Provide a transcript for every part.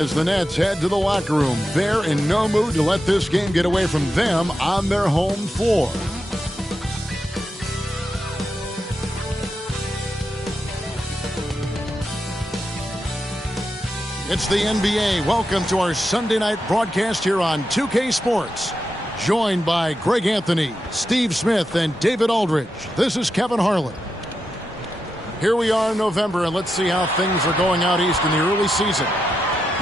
As the Nets head to the locker room, they're in no mood to let this game get away from them on their home floor. It's the NBA. Welcome to our Sunday night broadcast here on 2K Sports. Joined by Greg Anthony, Steve Smith, and David Aldridge. This is Kevin Harlan. Here we are in November, and let's see how things are going out east in the early season.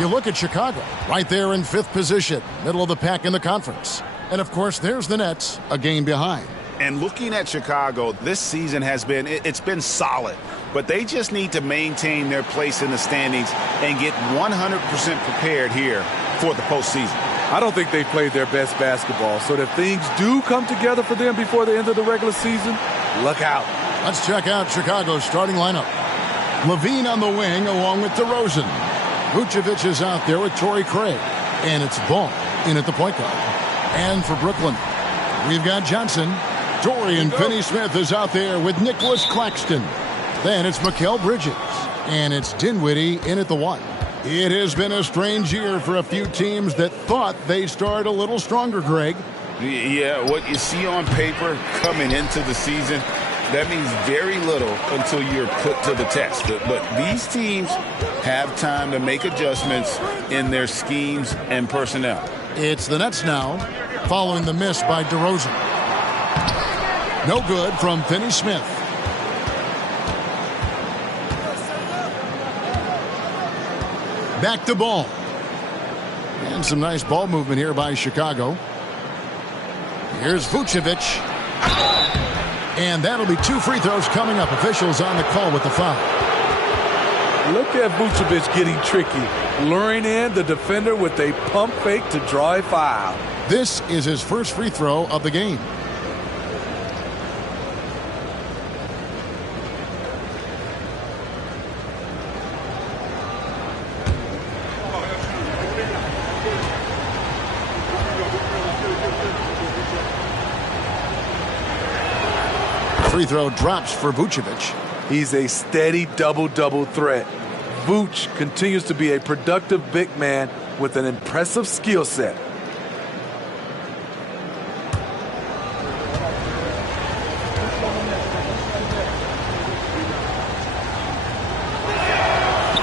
You look at Chicago, right there in 5th position, middle of the pack in the conference. And, of course, there's the Nets, a game behind. And looking at Chicago, this season has been, it's been solid. But they just need to maintain their place in the standings and get 100% prepared here for the postseason. I don't think they played their best basketball. So if things do come together for them before the end of the regular season, look out. Let's check out Chicago's starting lineup. LaVine on the wing along with DeRozan. Vucevic is out there with Torrey Craig. And it's Ball in at the point guard. And for Brooklyn, we've got Johnson. Dorian Finney-Smith is out there with Nicholas Claxton. Then it's Mikal Bridges. And it's Dinwiddie in at the 1. It has been a strange year for a few teams that thought they started a little stronger, Greg. Yeah, what you see on paper coming into the season, that means very little until you're put to the test. But these teams have time to make adjustments in their schemes and personnel. It's the Nets now, following the miss by DeRozan. No good from Finney-Smith. Back to Ball. And some nice ball movement here by Chicago. Here's Vucevic. And that'll be 2 free throws coming up. Officials on the call with the foul. Look at Vucevic getting tricky, luring in the defender with a pump fake to draw a foul. This is his first free throw of the game. Free throw drops for Vucevic. He's a steady double-double threat. Vuce continues to be a productive big man with an impressive skill set.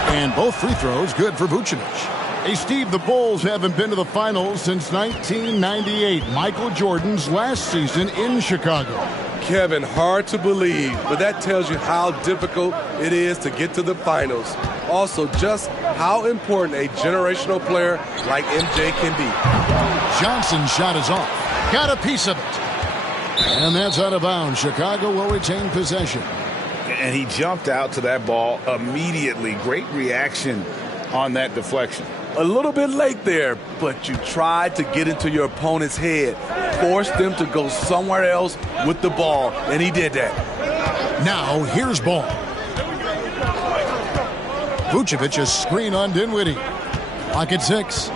And both free throws good for Vucevic. Hey, Steve, the Bulls haven't been to the finals since 1998, Michael Jordan's last season in Chicago. Kevin, hard to believe, but that tells you how difficult it is to get to the finals. Also, just how important a generational player like MJ can be. Johnson's shot is off. Got a piece of it. And that's out of bounds. Chicago will retain possession. And he jumped out to that ball immediately. Great reaction on that deflection. A little bit late there, but you tried to get into your opponent's head. Force them to go somewhere else with the ball, and he did that. Now, here's Ball. Vucevic a screen on Dinwiddie. Clock at 6.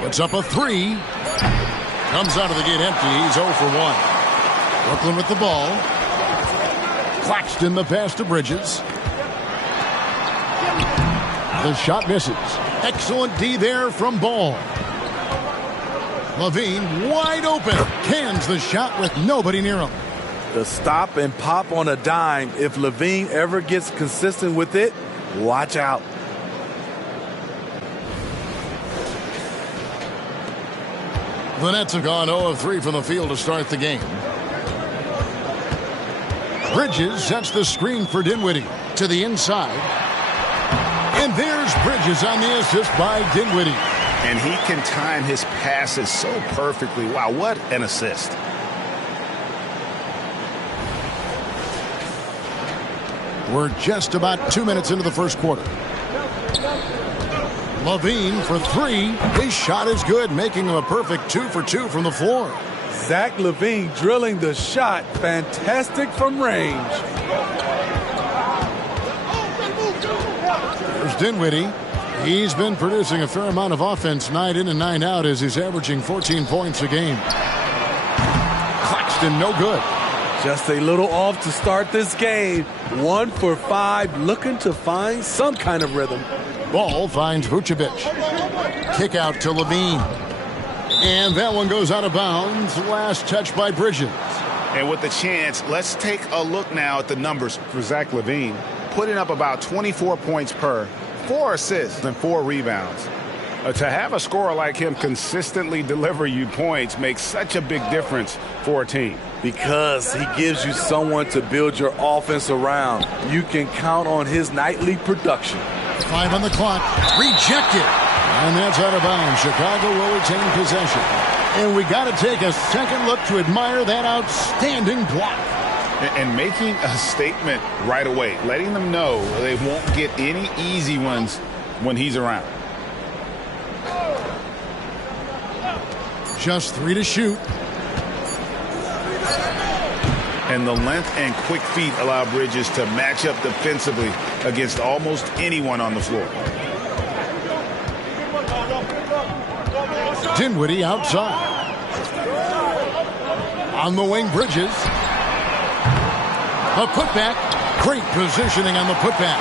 Puts up a 3. Comes out of the gate empty. He's 0 for 1. Brooklyn with the ball. Claxton the pass to Bridges. The shot misses. Excellent D there from Ball. LaVine wide open. Cans the shot with nobody near him. The stop and pop on a dime. If LaVine ever gets consistent with it, watch out. The Nets have gone 0 of 3 from the field to start the game. Bridges sets the screen for Dinwiddie to the inside. And there's Bridges on the assist by Dinwiddie. And he can time his passes so perfectly. Wow, what an assist. We're just about 2 minutes into the first quarter. LaVine for 3. His shot is good, making him a perfect 2 for 2 from the floor. Zach LaVine drilling the shot. Fantastic from range. There's Dinwiddie. He's been producing a fair amount of offense night in and night out as he's averaging 14 points a game. Claxton no good. Just a little off to start this game. 1 for 5, looking to find some kind of rhythm. Ball finds Vucevic. Kick out to Levine. And that one goes out of bounds. Last touch by Bridges. And with the chance, let's take a look now at the numbers for Zach LaVine. Putting up about 24 points per, 4 assists, and 4 rebounds. To have a scorer like him consistently deliver you points makes such a big difference for a team. Because he gives you someone to build your offense around. You can count on his nightly production. 5 on the clock. Rejected. And that's out of bounds. Chicago will retain possession. And we got to take a second look to admire that outstanding block. And making a statement right away, letting them know they won't get any easy ones when he's around. Just 3 to shoot. And the length and quick feet allow Bridges to match up defensively against almost anyone on the floor. Dinwiddie outside. On the wing, Bridges. A putback. Great positioning on the putback.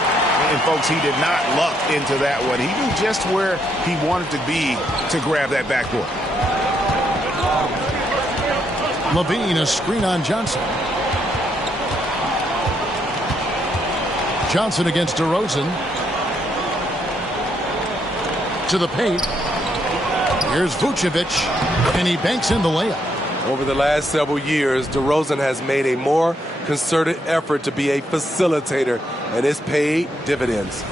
And, folks, he did not luck into that one. He knew just where he wanted to be to grab that backboard. Levine, a screen on Johnson. Johnson against DeRozan. To the paint. Here's Vucevic, and he banks in the layup. Over the last several years, DeRozan has made a more concerted effort to be a facilitator, and it's paid dividends.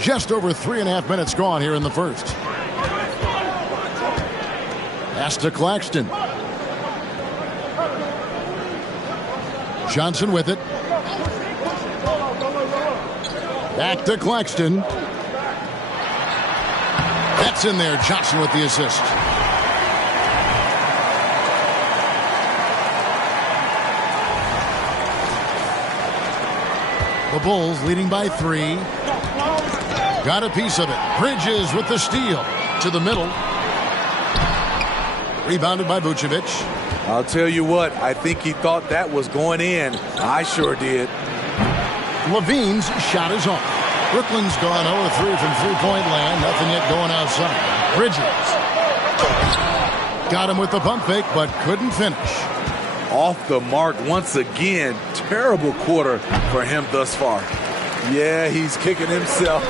Just over 3.5 minutes gone here in the first. Pass to Claxton. Johnson with it. Back to Claxton. That's in there. Johnson with the assist. The Bulls leading by 3. Got a piece of it. Bridges with the steal. To the middle. Rebounded by Vucevic. I'll tell you what, I think he thought that was going in. I sure did. Levine's shot is off. Brooklyn's gone 0-3 from three-point land. Nothing yet going outside. Bridges. Got him with the pump fake, but couldn't finish. Off the mark once again. Terrible quarter for him thus far. Yeah, he's kicking himself.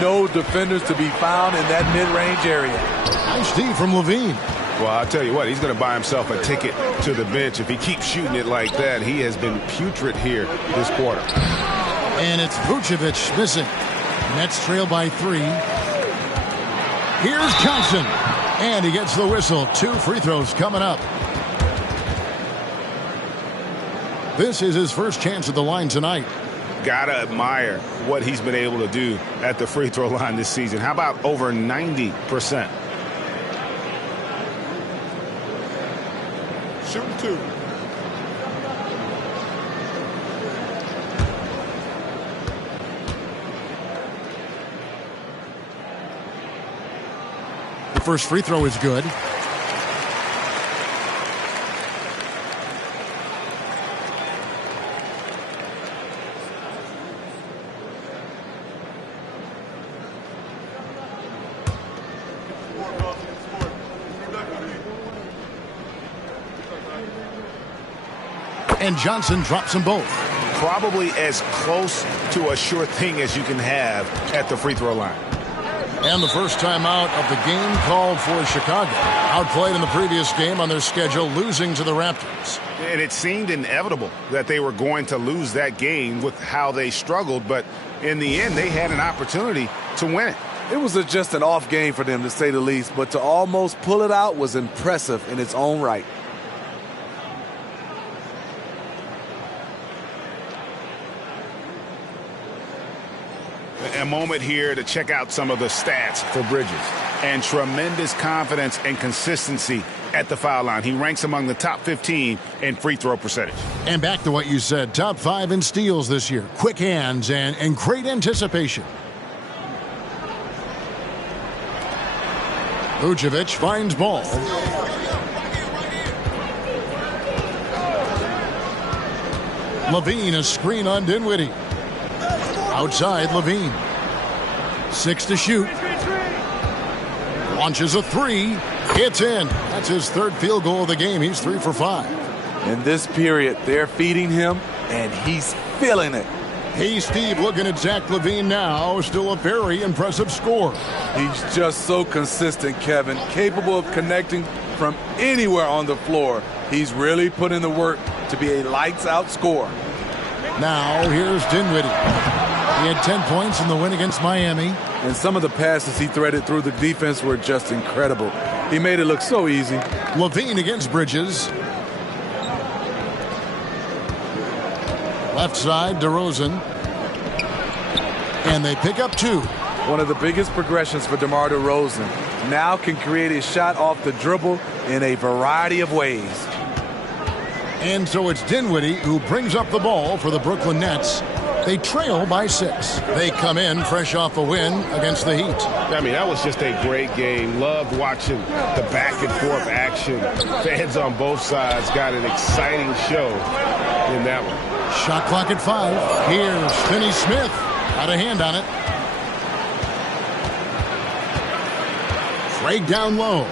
No defenders to be found in that mid-range area. Nice D from Levine. Well, I'll tell you what, he's going to buy himself a ticket to the bench. If he keeps shooting it like that, he has been putrid here this quarter. And it's Vucevic missing. Nets trail by 3. Here's Johnson. And he gets the whistle. 2 free throws coming up. This is his first chance at the line tonight. Gotta admire what he's been able to do at the free throw line this season. How about over 90%? Shooting 2. The first free throw is good. And Johnson drops them both. Probably as close to a sure thing as you can have at the free throw line. And the first timeout of the game called for Chicago. Outplayed in the previous game on their schedule, losing to the Raptors. And it seemed inevitable that they were going to lose that game with how they struggled, but in the end, they had an opportunity to win it. It was just an off game for them, to say the least, but to almost pull it out was impressive in its own right. A moment here to check out some of the stats for Bridges. And tremendous confidence and consistency at the foul line. He ranks among the top 15 in free throw percentage. And back to what you said, top 5 in steals this year. Quick hands and great anticipation. Vucevic finds ball. Levine, a screen on Dinwiddie. Outside, Levine. 6 to shoot. Launches a three. It's in. That's his third field goal of the game. He's 3 for 5. In this period, they're feeding him, and he's feeling it. Hey, Steve, looking at Zach LaVine now. Still a very impressive score. He's just so consistent, Kevin, capable of connecting from anywhere on the floor. He's really put in the work to be a lights-out scorer. Now, here's Dinwiddie. He had 10 points in the win against Miami. And some of the passes he threaded through the defense were just incredible. He made it look so easy. LaVine against Bridges. Left side, DeRozan. And they pick up 2. One of the biggest progressions for DeMar DeRozan. Now can create a shot off the dribble in a variety of ways. And so it's Dinwiddie who brings up the ball for the Brooklyn Nets. They trail by 6. They come in fresh off a win against the Heat. I mean, that was just a great game. Loved watching the back and forth action. Fans on both sides got an exciting show in that one. Shot clock at 5. Here's Finney Smith. Got a hand on it. Craig down low.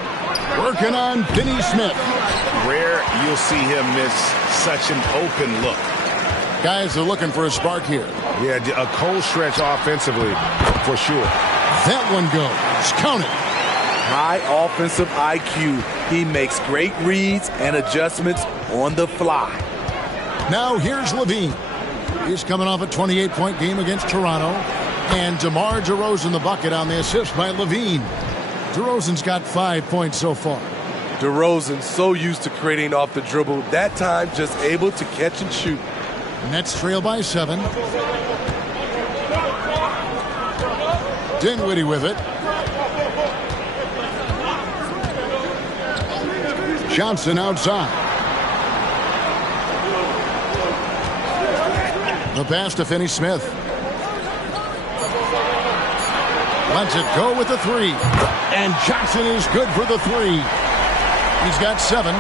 Working on Finney Smith. Rare you'll see him miss such an open look. Guys are looking for a spark here. Yeah, a cold stretch offensively, for sure. That one goes. Count it. High offensive IQ. He makes great reads and adjustments on the fly. Now here's LaVine. He's coming off a 28-point game against Toronto. And DeMar DeRozan the bucket on the assist by LaVine. DeRozan's got 5 points so far. DeRozan so used to creating off the dribble. That time just able to catch and shoot. Nets trail by 7. Dinwiddie with it. Johnson outside. The pass to Finney Smith. Lets it go with the 3. And Johnson is good for the 3. He's got 7.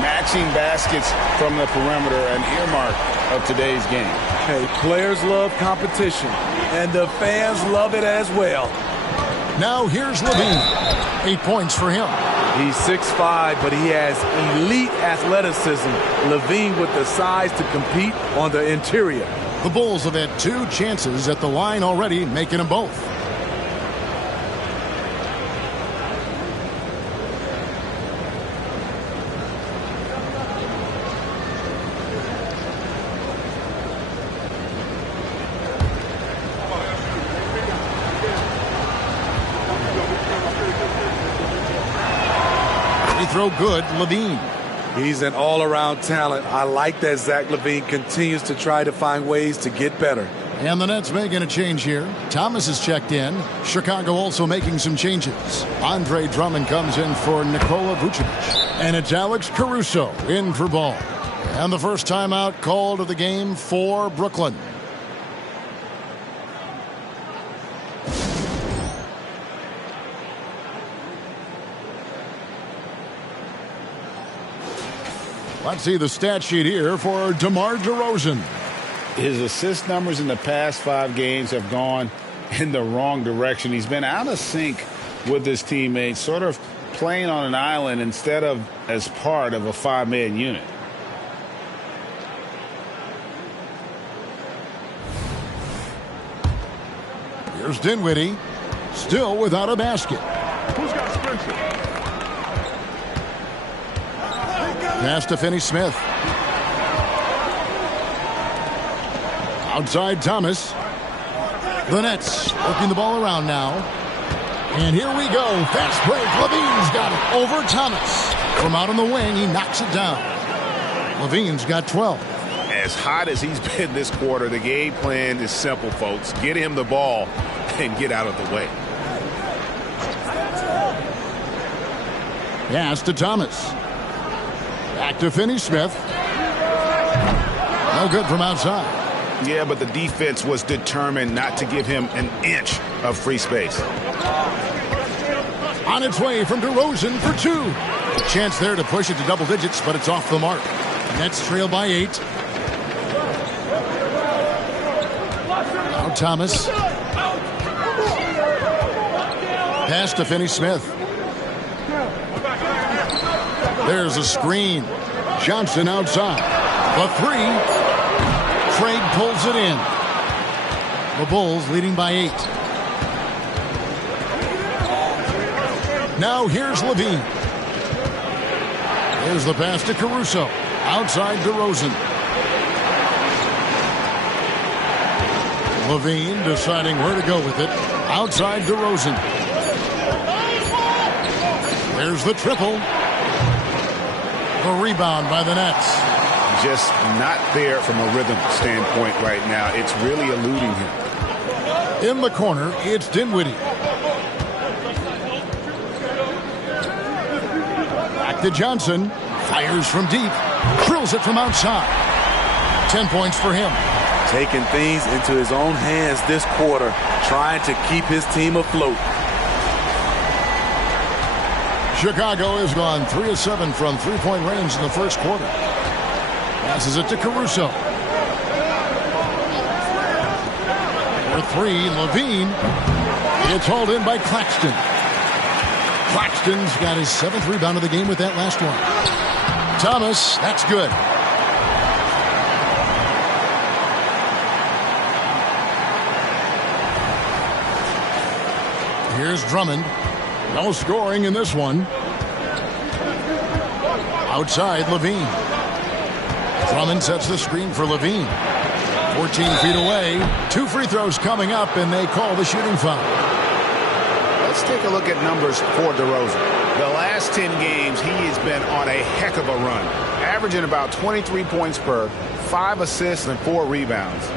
Matching baskets from the perimeter, an earmark of today's game. Hey, players love competition, and the fans love it as well. Now here's LaVine. 8 points for him. He's 6'5", but he has elite athleticism. LaVine with the size to compete on the interior. The Bulls have had 2 chances at the line already, making them both. Throw good, LaVine. He's an all-around talent. I like that Zach LaVine continues to try to find ways to get better. And the Nets making a change here. Thomas is checked in. Chicago also making some changes. Andre Drummond comes in for Nikola Vucevic. And it's Alex Caruso in for Ball. And the first timeout called of the game for Brooklyn. Let's see the stat sheet here for DeMar DeRozan. His assist numbers in the past 5 games have gone in the wrong direction. He's been out of sync with his teammates, sort of playing on an island instead of as part of a 5-man unit. Here's Dinwiddie, still without a basket. Who's got Spencer? Pass to Finney Smith. Outside Thomas. The Nets working the ball around now. And here we go. Fast break. LaVine's got it over Thomas. From out on the wing, he knocks it down. LaVine's got 12. As hot as he's been this quarter, the game plan is simple, folks. Get him the ball and get out of the way. Pass to Thomas. Back to Finney Smith. No good from outside. Yeah, but the defense was determined not to give him an inch of free space. On its way from DeRozan for 2. A chance there to push it to double digits, but it's off the mark. Nets trail by 8. Thomas. Pass to Finney-Smith. There's a screen. Johnson outside. The three. Craig pulls it in. The Bulls leading by 8. Now here's Levine. Here's the pass to Caruso. Outside DeRozan. Levine deciding where to go with it. Outside DeRozan. There's the triple. The rebound by the Nets. Just not there from a rhythm standpoint right now. It's really eluding him. In the corner, it's Dinwiddie. Back to Johnson. Fires from deep. Drills it from outside. 10 points for him. Taking things into his own hands this quarter, trying to keep his team afloat. Chicago has gone 3 of 7 from three-point range in the first quarter. Passes it to Caruso. For 3, Levine. It's hauled in by Claxton. Claxton's got his 7th rebound of the game with that last one. Thomas, that's good. Here's Drummond. No scoring in this one. Outside, Levine. Drummond sets the screen for Levine. 14 feet away. 2 free throws coming up, and they call the shooting foul. Let's take a look at numbers for DeRozan. The last 10 games, he has been on a heck of a run, averaging about 23 points per, 5 assists, and 4 rebounds.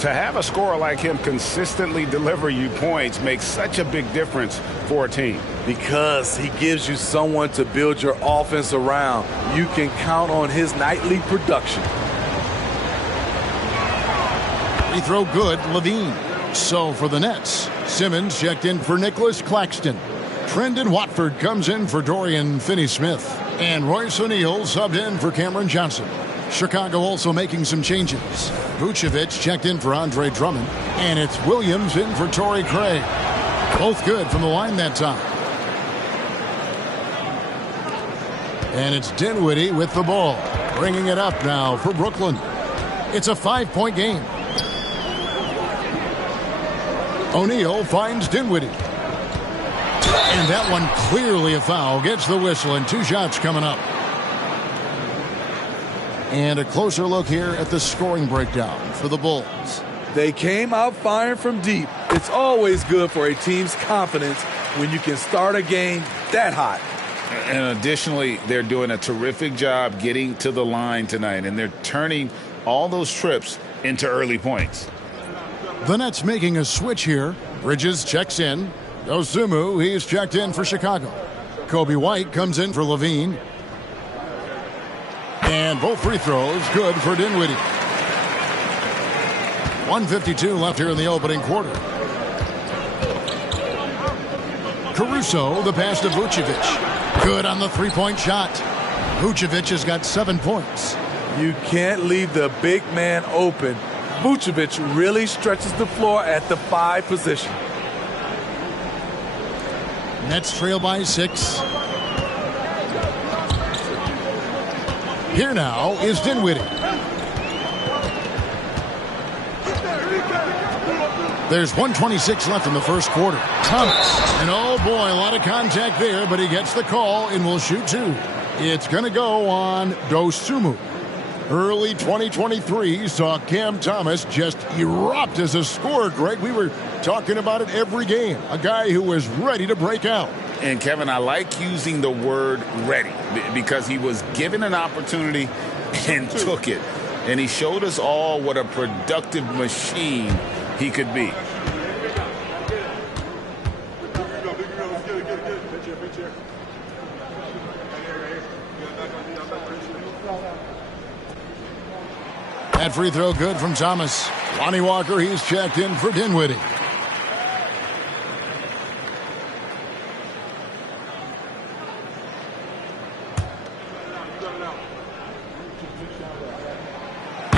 To have a scorer like him consistently deliver you points makes such a big difference for a team. Because he gives you someone to build your offense around. You can count on his nightly production. Free throw good, Levine. So for the Nets, Simmons checked in for Nicholas Claxton. Trendon Watford comes in for Dorian Finney-Smith. And Royce O'Neal subbed in for Cameron Johnson. Chicago also making some changes. Vucevic checked in for Andre Drummond. And it's Williams in for Torrey Craig. Both good from the line that time. And it's Dinwiddie with the ball. Bringing it up now for Brooklyn. It's a 5-point game. O'Neal finds Dinwiddie. And that one clearly a foul. Gets the whistle and 2 shots coming up. And a closer look here at the scoring breakdown for the Bulls. They came out firing from deep. It's always good for a team's confidence when you can start a game that hot. And additionally, they're doing a terrific job getting to the line tonight, and they're turning all those trips into early points. The Nets making a switch here. Bridges checks in. Dosunmu, he's checked in for Chicago. Kobe White comes in for Levine. And both free throws good for Dinwiddie. 1:52 left here in the opening quarter. Caruso, the pass to Vucevic. Good on the three-point shot. Vucevic has got 7 points. You can't leave the big man open. Vucevic really stretches the floor at the 5 position. Nets trail by 6. Here now is Dinwiddie. There's 1:26 left in the first quarter. Thomas. And oh boy, a lot of contact there, but he gets the call and will shoot 2. It's going to go on Dosunmu. Early 2023 saw Cam Thomas just erupt as a scorer, Greg. We were talking about it every game. A guy who was ready to break out. And, Kevin, I like using the word ready because he was given an opportunity and took it. And he showed us all what a productive machine he could be. That free throw good from Thomas. Lonnie Walker, he's checked in for Dinwiddie.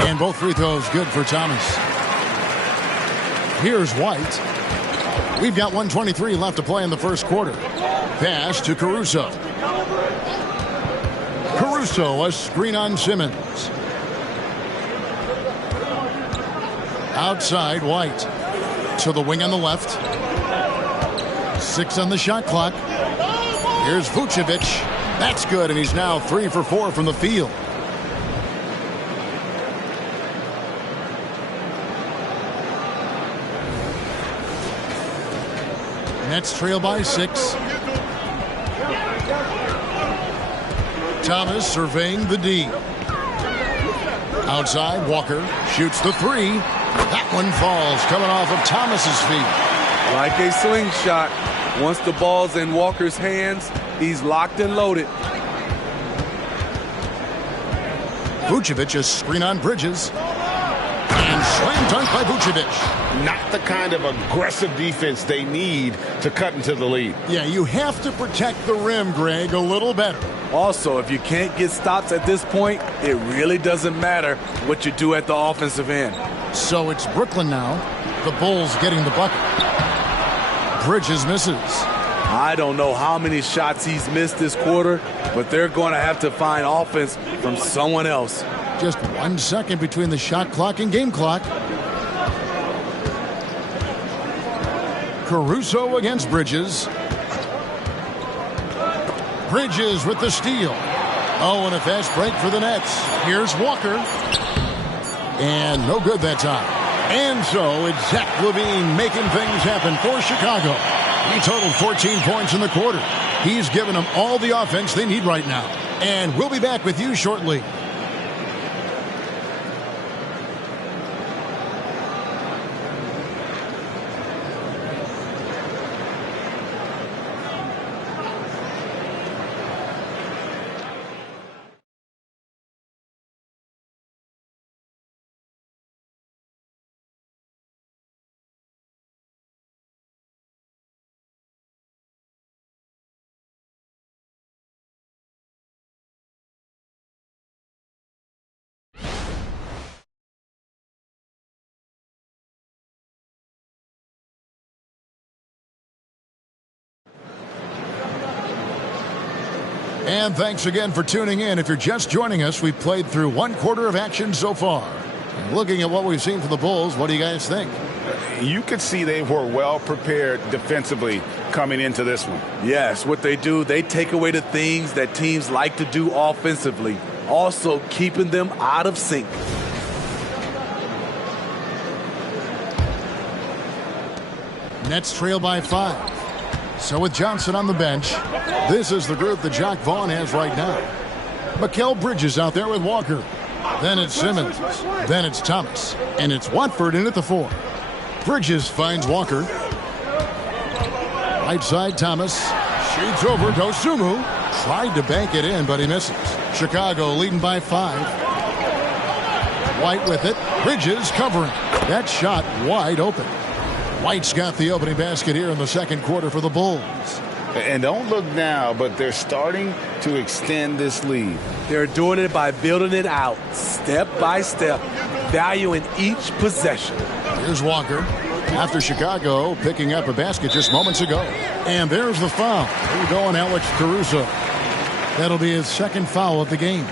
And both free throws good for Thomas. Here's White. We've got 1:23 left to play in the first quarter. Pass to Caruso. Caruso, a screen on Simmons. Outside, White. To the wing on the left. 6 on the shot clock. Here's Vucevic. That's good, and he's now 3 for 4 from the field. Nets trail by 6. Thomas surveying the D. Outside, Walker shoots the 3. That one falls, coming off of Thomas's feet. Like a slingshot. Once the ball's in Walker's hands, he's locked and loaded. Vucevic, a screen on Bridges. And slam dunk by Vucevic. Not the kind of aggressive defense they need to cut into the lead. Yeah, you have to protect the rim, Greg, a little better. Also, if you can't get stops at this point, it really doesn't matter what you do at the offensive end. So it's Brooklyn now. The Bulls getting the bucket. Bridges misses. I don't know how many shots he's missed this quarter, but they're going to have to find offense from someone else. Just 1 second between the shot clock and game clock. Caruso against Bridges. Bridges with the steal. Oh, and a fast break for the Nets. Here's Walker. And no good that time. And so it's Zach LaVine making things happen for Chicago. He totaled 14 points in the quarter. He's given them all the offense they need right now. And we'll be back with you shortly. And thanks again for tuning in. If you're just joining us, we've played through 1 quarter of action so far. Looking at what we've seen from the Bulls, what do you guys think? You could see they were well prepared defensively coming into this one. Yes, what they do, they take away the things that teams like to do offensively, also keeping them out of sync. Nets trail by 5. So with Johnson on the bench, this is the group that Jacque Vaughn has right now. Mikal Bridges out there with Walker. Then it's Simmons. Then it's Thomas. And it's Watford in at the 4. Bridges finds Walker. Right side, Thomas. Shoots over Dosunmu. Tried to bank it in, but he misses. Chicago leading by 5. White with it. Bridges covering. That shot wide open. White's got the opening basket here in the second quarter for the Bulls. And don't look now, but they're starting to extend this lead. They're doing it by building it out, step by step, valuing each possession. Here's Walker. After Chicago picking up a basket just moments ago. And there's the foul. Here we go on Alex Caruso. That'll be his second foul of the game.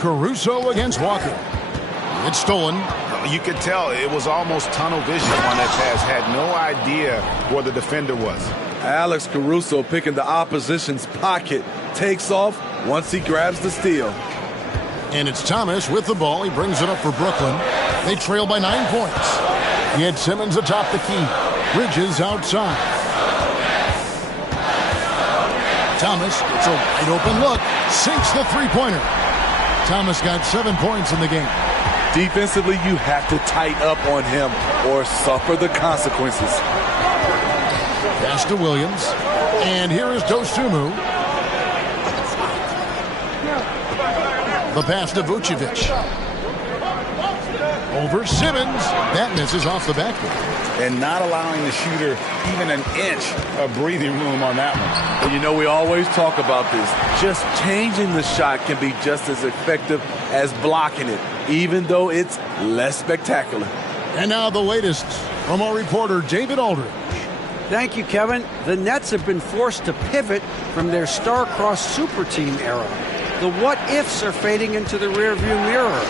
Caruso against Walker. It's stolen. You could tell it was almost tunnel vision on that pass. Had no idea where the defender was. Alex Caruso picking the opposition's pocket. Takes off once he grabs the steal. And it's Thomas with the ball. He brings it up for Brooklyn. They trail by 9 points. He had Simmons atop the key. Bridges outside. Thomas gets a wide open look. Sinks the three-pointer. Thomas got 7 points in the game. Defensively, you have to tighten up on him or suffer the consequences. Pass to Williams. And here is Dosunmu. The pass to Vucevic. Over Simmons. That misses off the backboard. And not allowing the shooter even an inch of breathing room on that one. And you know, we always talk about this. Just changing the shot can be just as effective as blocking it, even though it's less spectacular. And now the latest from our reporter, David Aldridge. Thank you, Kevin. The Nets have been forced to pivot from their star-crossed super team era. The what-ifs are fading into the rearview mirror.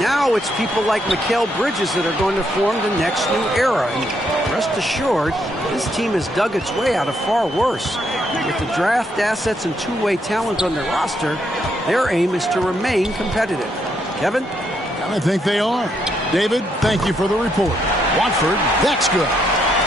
Now it's people like Mikal Bridges that are going to form the next new era. And rest assured, this team has dug its way out of far worse. With the draft assets and two-way talent on their roster, their aim is to remain competitive. Kevin? And I think they are. David, thank you for the report. Watford, that's good.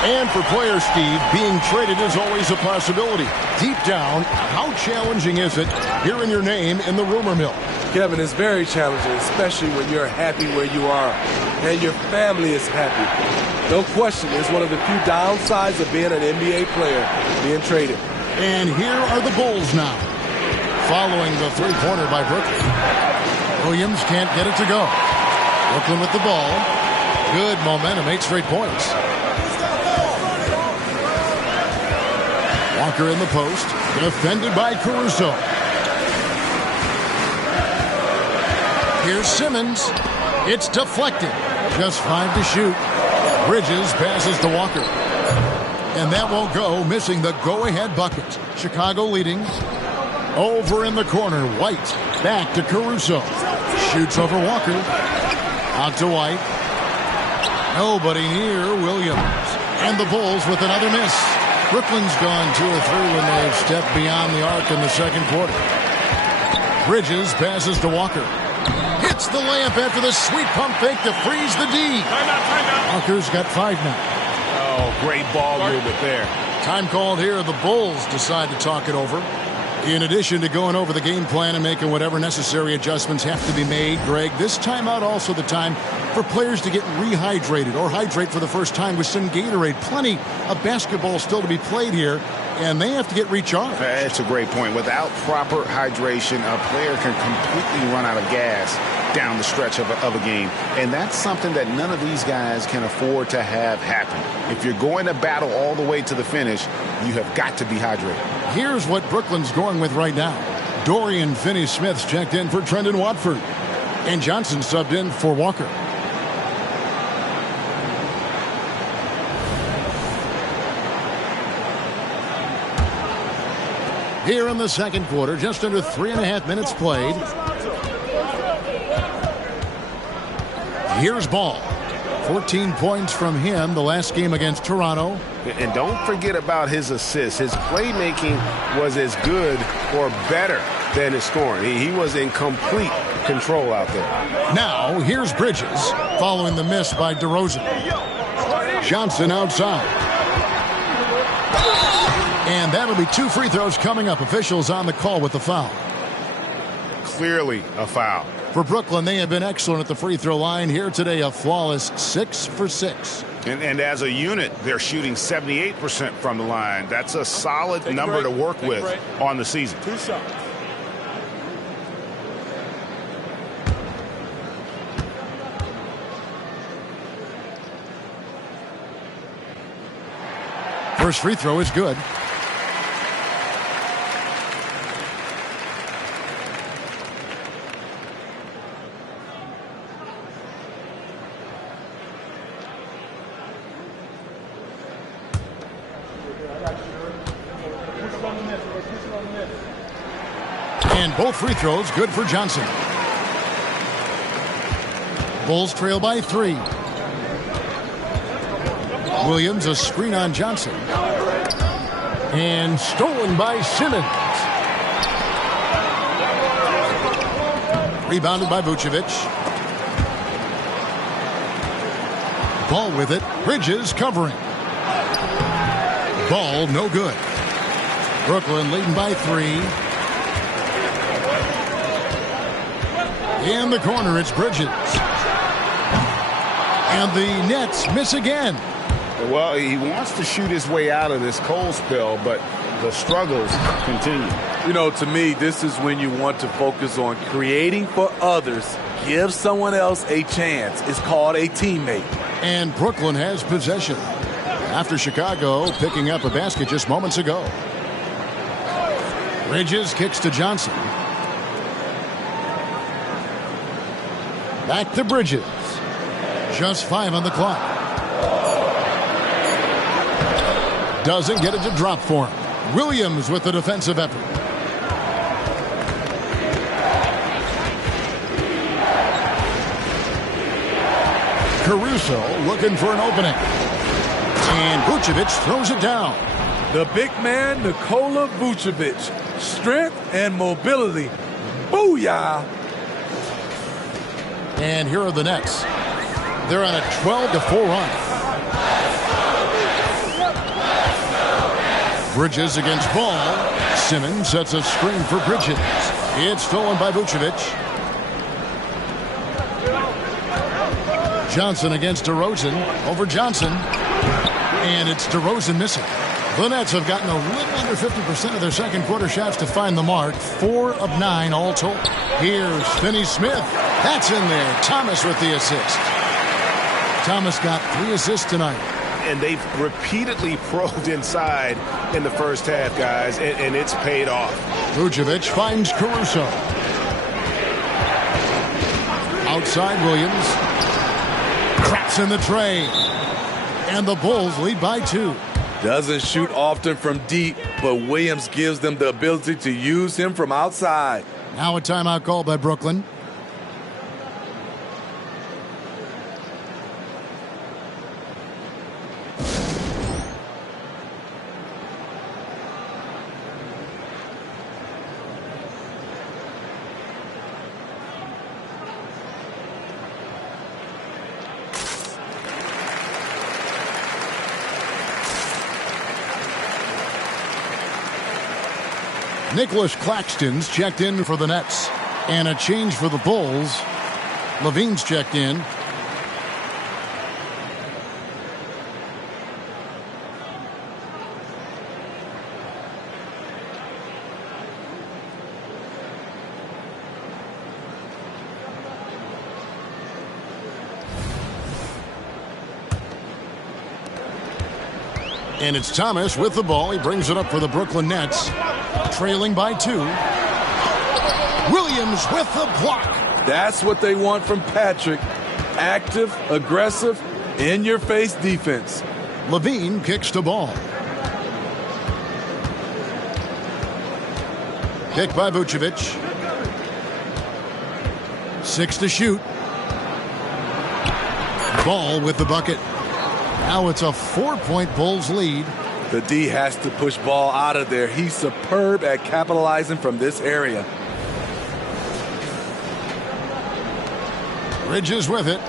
And for player Steve, being traded is always a possibility. Deep down, how challenging is it hearing your name in the rumor mill? Kevin, it's very challenging, especially when you're happy where you are and your family is happy. No question, it's one of the few downsides of being an NBA player, being traded. And here are the Bulls now, following the three-pointer by Brooklyn. Williams can't get it to go. Brooklyn with the ball. Good momentum, 8 straight points. Walker in the post, defended by Caruso. Here's Simmons. It's deflected. Just 5 to shoot. Bridges passes to Walker. And that won't go, missing the go-ahead bucket. Chicago leading. Over in the corner, White. Back to Caruso. Shoots over Walker. Out to White. Nobody near Williams. And the Bulls with another miss. Brooklyn's gone 2 or 3 when they've stepped beyond the arc in the second quarter. Bridges passes to Walker. Hits the layup after the sweet pump fake to freeze the D. Timeout. Walker's got 5 now. Oh, great ball movement there. Time called here. The Bulls decide to talk it over. In addition to going over the game plan and making whatever necessary adjustments have to be made, Greg, this timeout also the time for players to get rehydrated or hydrate for the first time with some Gatorade. Plenty of basketball still to be played here, and they have to get recharged. That's a great point. Without proper hydration, a player can completely run out of gas down the stretch of a game. And that's something that none of these guys can afford to have happen. If you're going to battle all the way to the finish, you have got to be hydrated. Here's what Brooklyn's going with right now. Dorian Finney-Smith's checked in for Trendon Watford. And Johnson subbed in for Walker. Here in the second quarter, just under 3.5 minutes played. Here's Ball. 14 points from him the last game against Toronto. And don't forget about his assists. His playmaking was as good or better than his scoring. He was in complete control out there. Now, here's Bridges, following the miss by DeRozan. Johnson outside. And that'll be 2 free throws coming up. Officials on the call with the foul. Clearly a foul. For Brooklyn, they have been excellent at the free throw line. Here today, a flawless 6 for 6. And as a unit, they're shooting 78% from the line. That's a solid number to work with on the season. 2 shots. First free throw is good. And both free throws good for Johnson. Bulls trail by 3. Williams a screen on Johnson. And stolen by Simmons. Rebounded by Vucevic. Ball with it. Bridges covering. Ball no good. Brooklyn leading by 3. In the corner, it's Bridges. And the Nets miss again. Well, he wants to shoot his way out of this cold spell, but the struggles continue. You know, to me, this is when you want to focus on creating for others. Give someone else a chance. It's called a teammate. And Brooklyn has possession after Chicago picking up a basket just moments ago. Bridges kicks to Johnson. Back to Bridges. Just 5 on the clock. Doesn't get it to drop for him. Williams with the defensive effort. Caruso looking for an opening. And Vucevic throws it down. The big man, Nikola Vucevic. Strength and mobility. Booyah! And here are the Nets. They're on a 12-4 run. Bridges against Ball. Simmons sets a screen for Bridges. It's stolen by Vucevic. Johnson against DeRozan. Over Johnson. And it's DeRozan missing. The Nets have gotten a little under 50% of their second quarter shots to find the mark. 4 of 9 all told. Here's Finney-Smith. That's in there. Thomas with the assist. Thomas got 3 assists tonight. And they've repeatedly probed inside in the first half, guys, and it's paid off. Vucevic finds Caruso. Outside Williams. Cracks in the tray. And the Bulls lead by 2. Doesn't shoot often from deep, but Williams gives them the ability to use him from outside. Now a timeout call by Brooklyn. Nicholas Claxton's checked in for the Nets. And a change for the Bulls. Levine's checked in. And it's Thomas with the ball. He brings it up for the Brooklyn Nets. Trailing by 2. Williams with the block. That's what they want from Patrick. Active, aggressive, in-your-face defense. Levine kicks the ball. Kick by Vucevic. 6 to shoot. Ball with the bucket. Now it's a 4-point Bulls lead. The D has to push Ball out of there. He's superb at capitalizing from this area. Bridges with it.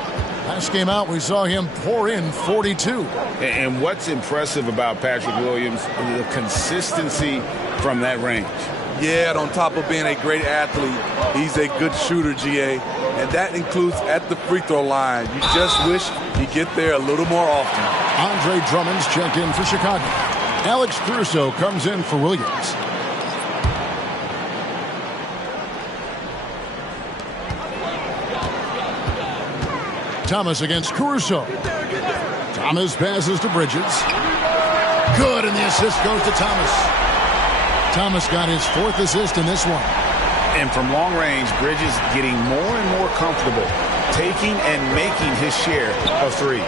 Last game out, we saw him pour in 42. And what's impressive about Patrick Williams is the consistency from that range. Yeah, and on top of being a great athlete, he's a good shooter, GA. And that includes at the free throw line. You just wish he'd get there a little more often. Andre Drummond's checked in for Chicago. Alex Caruso comes in for Williams. Thomas against Caruso. Thomas passes to Bridges. Good, and the assist goes to Thomas. Thomas got his 4th assist in this one. And from long range, Bridges getting more and more comfortable taking and making his share of threes.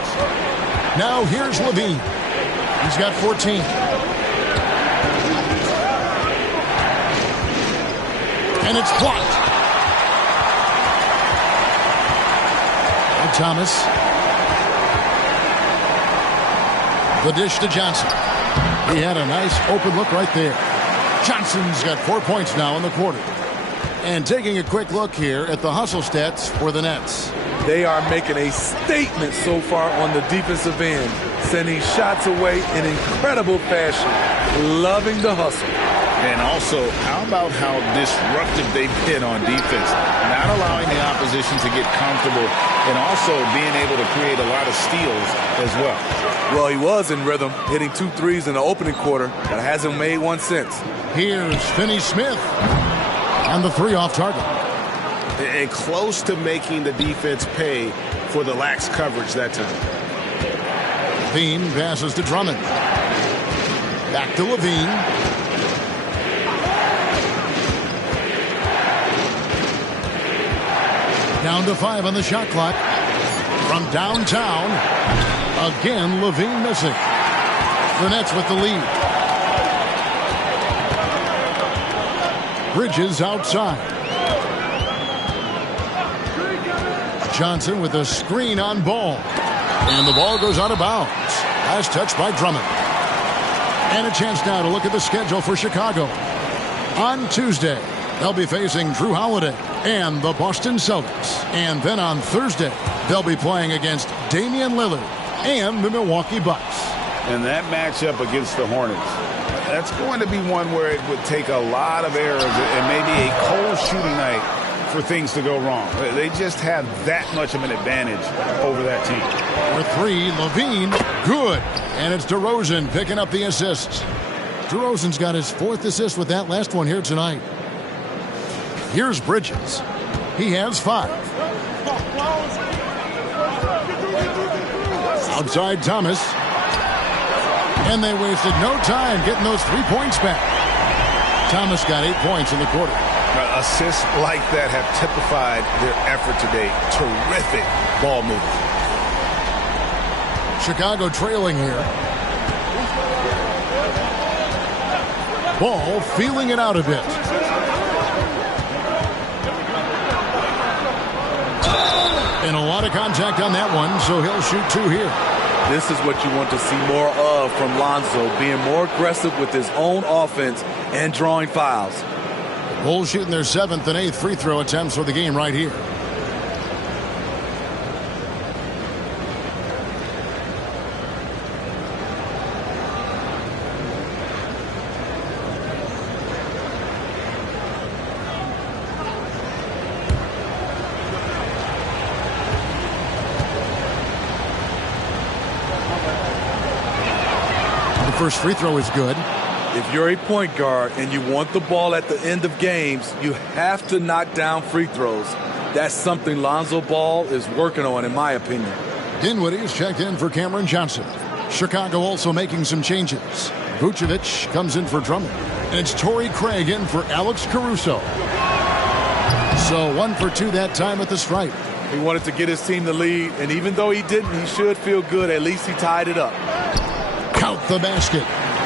Now here's Levine. He's got 14. And it's blocked. And Thomas. The dish to Johnson. He had a nice open look right there. Johnson's got 4 points now in the quarter. And taking a quick look here at the hustle stats for the Nets. They are making a statement so far on the defensive end, sending shots away in incredible fashion. Loving the hustle. And also, how about how disruptive they've been on defense? Not allowing the opposition to get comfortable and also being able to create a lot of steals as well. Well, he was in rhythm, hitting 2 threes in the opening quarter, but hasn't made one since. Here's Finney Smith on the 3 off target. And close to making the defense pay for the lax coverage that time. Levine passes to Drummond. Back to Levine. Down to 5 on the shot clock. From downtown, again Levine missing. The Nets with the lead. Bridges outside. Johnson with a screen on Ball. And the ball goes out of bounds. Last touch by Drummond. And a chance now to look at the schedule for Chicago. On Tuesday, they'll be facing Drew Holiday and the Boston Celtics. And then on Thursday, they'll be playing against Damian Lillard and the Milwaukee Bucks. And that matchup against the Hornets, that's going to be one where it would take a lot of errors and maybe a cold shooting night for things to go wrong. They just have that much of an advantage over that team. For 3, Levine, good. And it's DeRozan picking up the assists. DeRozan's got his 4th assist with that last one here tonight. Here's Bridges. He has 5. Outside Thomas. And they wasted no time getting those 3 points back. Thomas got 8 points in the quarter. Assists like that have typified their effort today. Terrific ball movement. Chicago trailing here. Ball feeling it out a bit. And a lot of contact on that one, so he'll shoot 2 here. This is what you want to see more of from Lonzo, being more aggressive with his own offense and drawing fouls. Bulls shooting their 7th and 8th free throw attempts for the game right here. The first free throw is good. If you're a point guard and you want the ball at the end of games, you have to knock down free throws. That's something Lonzo Ball is working on, in my opinion. Dinwiddie is checked in for Cameron Johnson. Chicago also making some changes. Vucevic comes in for Drummond. And it's Torrey Craig in for Alex Caruso. So 1 for 2 that time at the stripe. He wanted to get his team the lead, and even though he didn't, he should feel good. At least he tied it up. Count the basket.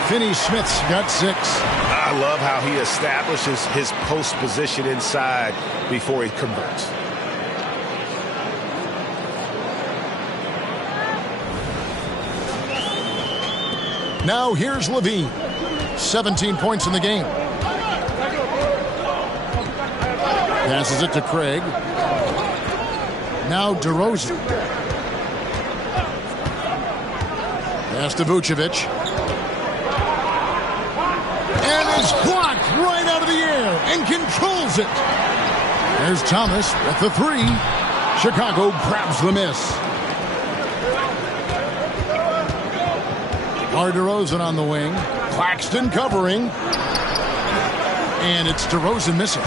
Finney Smith's got 6. I love how he establishes his post position inside before he converts. Now here's Levine. 17 points in the game. Passes it to Craig. Now DeRozan. Pass to Vucevic. And is blocked right out of the air and controls it. There's Thomas with the 3. Chicago grabs the miss. DeRozan on the wing. Claxton covering. And it's DeRozan missing.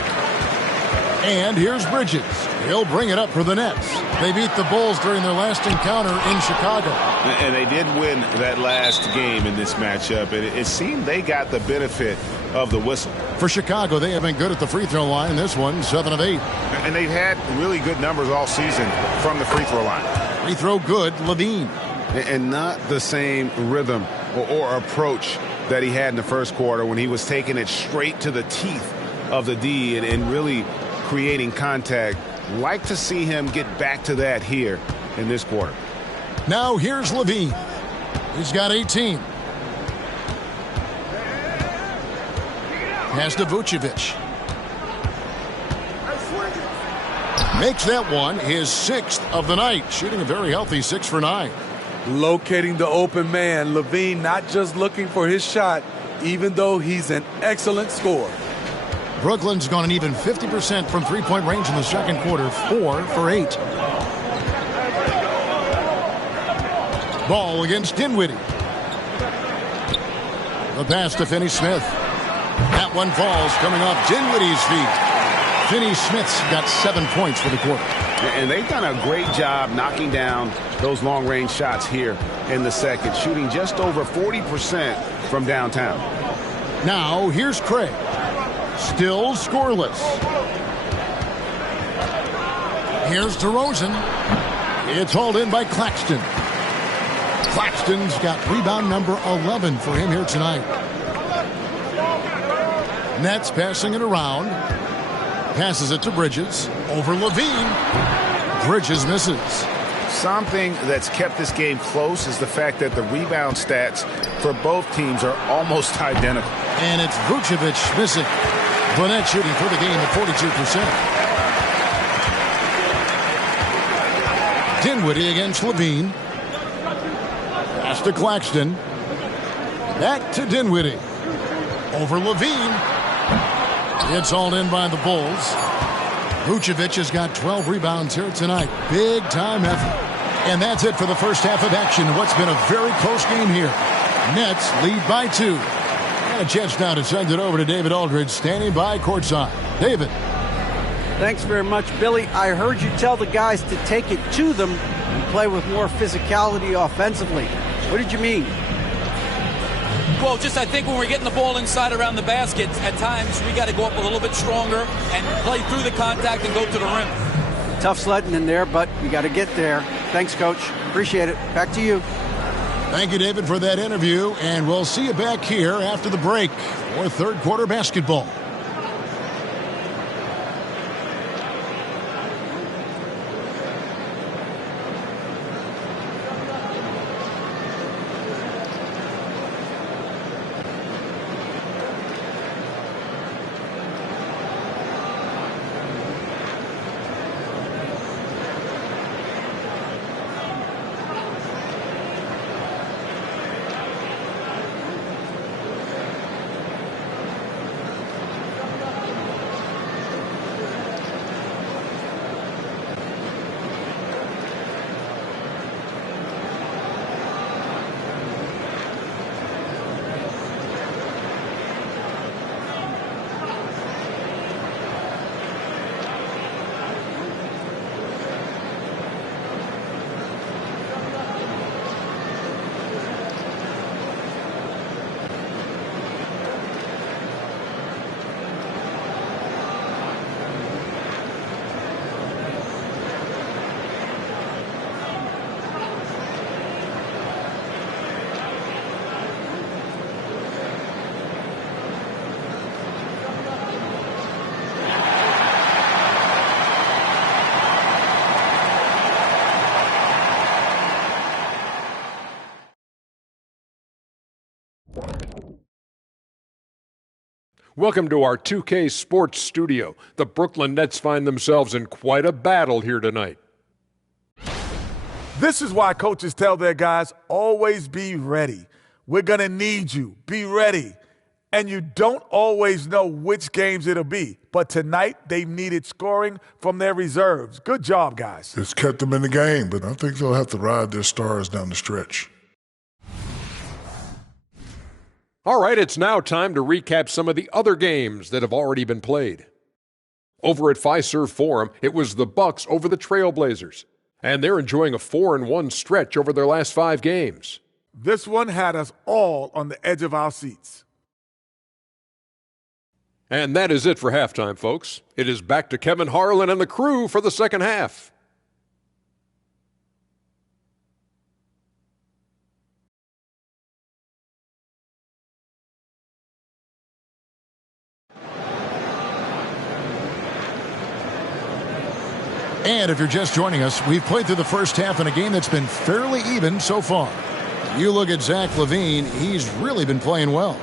And here's Bridges. He'll bring it up for the Nets. They beat the Bulls during their last encounter in Chicago. And they did win that last game in this matchup. And it seemed they got the benefit of the whistle. For Chicago, they have been good at the free throw line. This one, 7 of 8. And they've had really good numbers all season from the free throw line. Free throw good, Levine. And not the same rhythm or approach that he had in the first quarter when he was taking it straight to the teeth of the D and really creating contact. Like to see him get back to that here in this quarter. Now here's Levine. He's got 18. Pass to Vucevic. Makes that one his 6th of the night. Shooting a very healthy 6 for 9. Locating the open man. Levine not just looking for his shot, even though he's an excellent scorer. Brooklyn's gone an even 50% from three-point range in the second quarter, 4 for 8. Ball against Dinwiddie. The pass to Finney-Smith. That one falls, coming off Dinwiddie's feet. Finney-Smith's got 7 points for the quarter. And they've done a great job knocking down those long-range shots here in the second, shooting just over 40% from downtown. Now, here's Craig. Still scoreless. Here's DeRozan. It's hauled in by Claxton. Claxton's got rebound number 11 for him here tonight. Nets passing it around. Passes it to Bridges. Over Levine. Bridges misses. Something that's kept this game close is the fact that the rebound stats for both teams are almost identical. And it's Vucevic missing. Burnett shooting for the game at 42%. Dinwiddie against Levine. Pass to Claxton. Back to Dinwiddie. Over Levine. It's hauled in by the Bulls. Vucevic has got 12 rebounds here tonight. Big time effort. And that's it for the first half of action. What's been a very close game here. Nets lead by 2. And a chance now to send it over to David Aldridge, standing by courtside. David. Thanks very much, Billy. I heard you tell the guys to take it to them and play with more physicality offensively. What did you mean? Well, just I think when we're getting the ball inside around the basket, at times we got to go up a little bit stronger and play through the contact and go to the rim. Tough sledding in there, but we got to get there. Thanks, Coach. Appreciate it. Back to you. Thank you, David, for that interview, and we'll see you back here after the break for third quarter basketball. Welcome to our 2K Sports Studio. The Brooklyn Nets find themselves in quite a battle here tonight. This is why coaches tell their guys, always be ready. We're going to need you. Be ready. And you don't always know which games it'll be. But tonight, they needed scoring from their reserves. Good job, guys. It's kept them in the game, but I think they'll have to ride their stars down the stretch. All right, it's now time to recap some of the other games that have already been played. Over at Fiserv Forum, it was the Bucks over the Trailblazers, and they're enjoying a 4-1 stretch over their last 5 games. This one had us all on the edge of our seats. And that is it for halftime, folks. It is back to Kevin Harlan and the crew for the second half. And if you're just joining us, we've played through the first half in a game that's been fairly even so far. You look at Zach LaVine, he's really been playing well.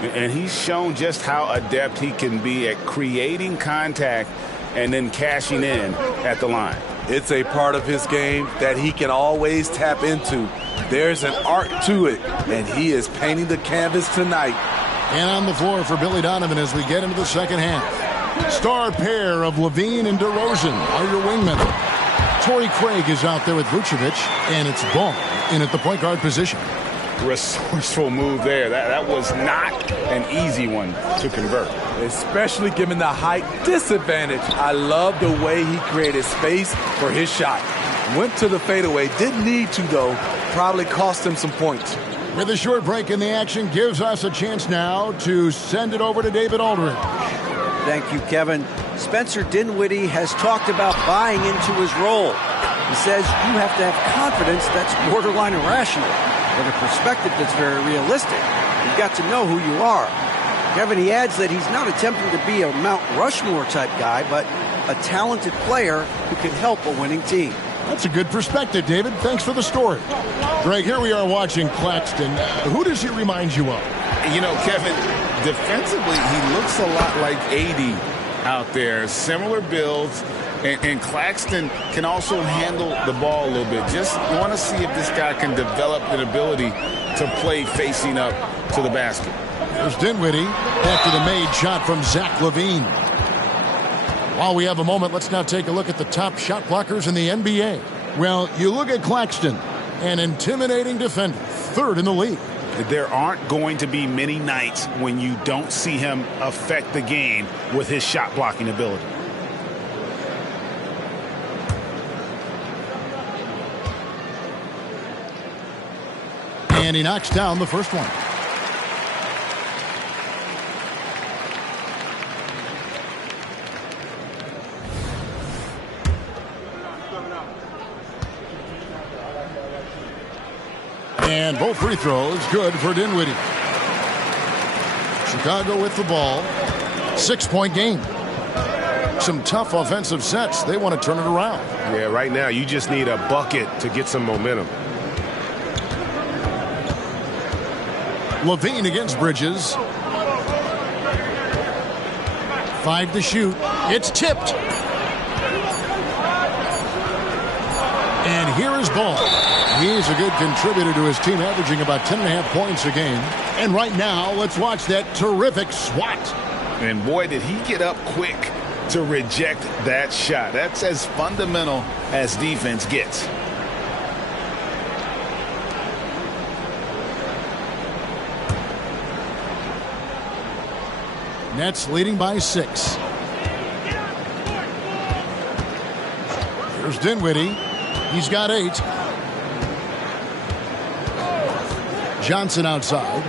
And he's shown just how adept he can be at creating contact and then cashing in at the line. It's a part of his game that he can always tap into. There's an art to it, and he is painting the canvas tonight. And on the floor for Billy Donovan as we get into the second half. Star pair of LaVine and DeRozan are your wingmen. Torrey Craig is out there with Vucevic, and it's Ball in at the point guard position. Resourceful move there. That was not an easy one to convert. Especially given the height disadvantage. I love the way he created space for his shot. Went to the fadeaway. Didn't need to, though. Probably cost him some points. With a short break in the action, gives us a chance now to send it over to David Aldridge. Thank you, Kevin. Spencer Dinwiddie has talked about buying into his role. He says you have to have confidence that's borderline irrational, but a perspective that's very realistic. You've got to know who you are. Kevin, he adds that he's not attempting to be a Mount Rushmore type guy, but a talented player who can help a winning team. That's a good perspective, David. Thanks for the story. Greg, here we are watching Claxton. Who does he remind you of? You know, Kevin, defensively, he looks a lot like AD out there. Similar builds, and Claxton can also handle the ball a little bit. Just want to see if this guy can develop an ability to play facing up to the basket. There's Dinwiddie after the made shot from Zach LaVine. While we have a moment, let's now take a look at the top shot blockers in the NBA. Well, you look at Claxton, an intimidating defender, third in the league. There aren't going to be many nights when you don't see him affect the game with his shot blocking ability. And he knocks down the first one. And both free throws good for Dinwiddie. Chicago with the ball. 6-point game. Some tough offensive sets. They want to turn it around. Yeah, right now you just need a bucket to get some momentum. LaVine against Bridges. 5 to shoot. It's tipped. And here is Ball. He's a good contributor to his team, averaging about 10.5 points a game. And right now, let's watch that terrific swat. And boy, did he get up quick to reject that shot. That's as fundamental as defense gets. Nets leading by 6. Here's Dinwiddie. He's got 8. Johnson outside.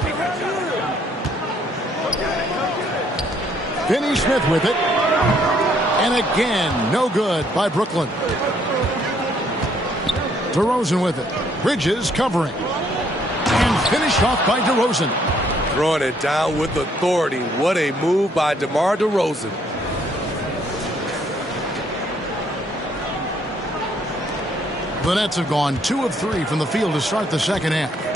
Finney-Smith with it. And again, no good by Brooklyn. DeRozan with it. Bridges covering. And finished off by DeRozan. Throwing it down with authority. What a move by DeMar DeRozan. The Nets have gone 2 of 3 from the field to start the second half.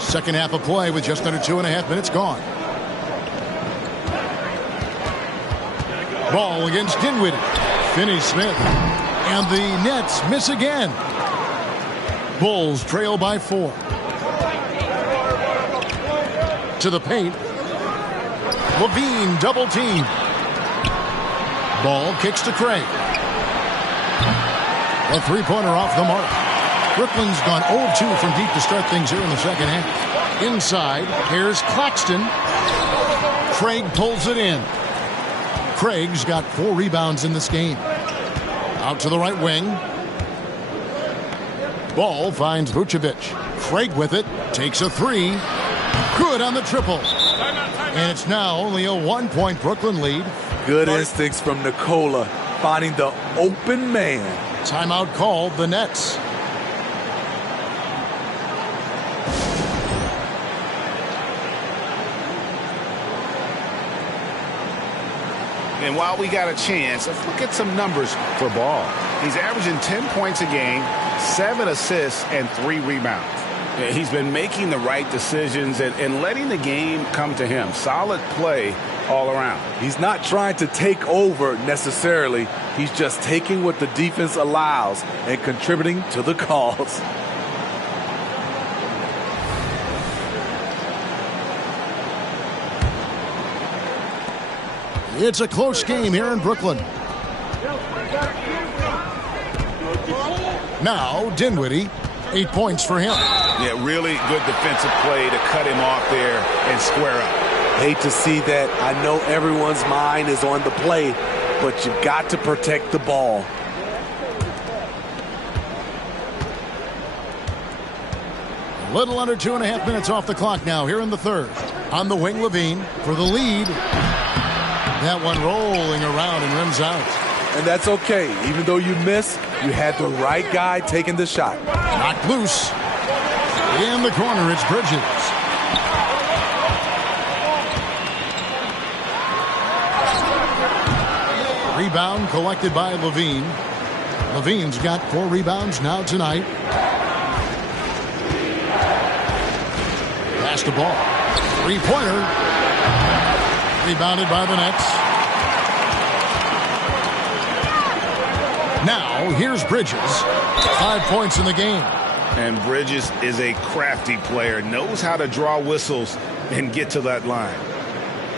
Second half of play with just under 2.5 minutes gone. Ball against Dinwiddie. Finney-Smith. And the Nets miss again. Bulls trail by 4. To the paint. LaVine double team. Ball kicks to Craig. A three-pointer off the mark. Brooklyn's gone 0-2 from deep to start things here in the second half. Inside, here's Claxton. Craig pulls it in. Craig's got 4 rebounds in this game. Out to the right wing. Ball finds Vucevic. Craig with it. Takes a 3. Good on the triple. And it's now only a 1-point Brooklyn lead. Good instincts from Nikola, finding the open man. Timeout called the Nets. And while we got a chance, let's look at some numbers for Ball. He's averaging 10 points a game, 7 assists, and 3 rebounds. He's been making the right decisions and letting the game come to him. Solid play all around. He's not trying to take over necessarily. He's just taking what the defense allows and contributing to the cause. It's a close game here in Brooklyn. Now, Dinwiddie, 8 points for him. Yeah, really good defensive play to cut him off there and square up. Hate to see that. I know everyone's mind is on the play, but you've got to protect the ball. A little under 2.5 minutes off the clock now here in the third. On the wing, LaVine for the lead. That one rolling around and rims out. And that's okay. Even though you miss, you had the right guy taking the shot. Knocked loose. In the corner, it's Bridges. Rebound collected by LaVine. LaVine's got 4 rebounds now tonight. Pass the ball. 3-pointer. Rebounded by the Nets. Now, here's Bridges. 5 points in the game. And Bridges is a crafty player, knows how to draw whistles and get to that line.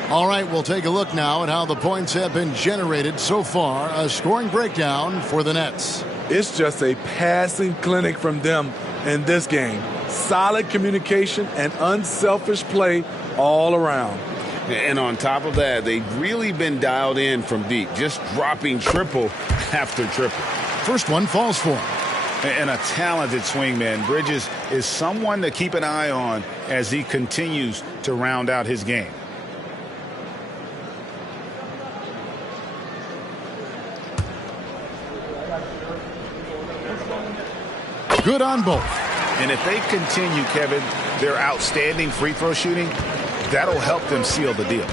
All right, we'll take a look now at how the points have been generated so far. A scoring breakdown for the Nets. It's just a passing clinic from them in this game. Solid communication and unselfish play all around. And on top of that, they've really been dialed in from deep, just dropping triple after triple. First one falls for him. And a talented swingman. Bridges is someone to keep an eye on as he continues to round out his game. Good on both. And if they continue, Kevin, their outstanding free throw shooting, that'll help them seal the deal.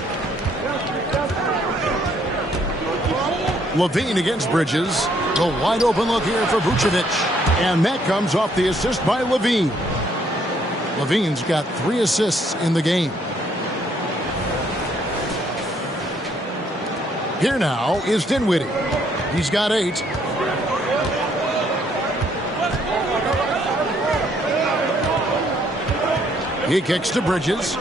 LaVine against Bridges. The wide open look here for Vucevic. And that comes off the assist by LaVine. LaVine's got 3 assists in the game. Here now is Dinwiddie. He's got 8. He kicks to Bridges.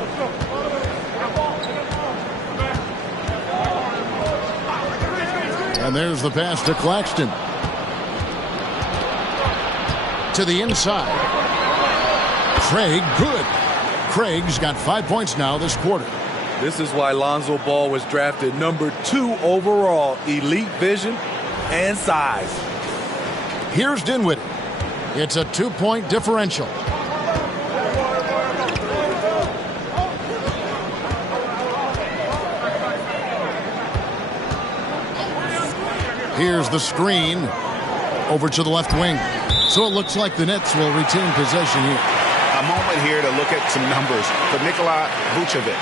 And there's the pass to Claxton. To the inside. Craig, good. Craig's got 5 points now this quarter. This is why Lonzo Ball was drafted number 2 overall. Elite vision and size. Here's Dinwiddie. It's a 2-point differential. Here's the screen over to the left wing. So it looks like the Nets will retain possession here. A moment here to look at some numbers for Nikola Vucevic.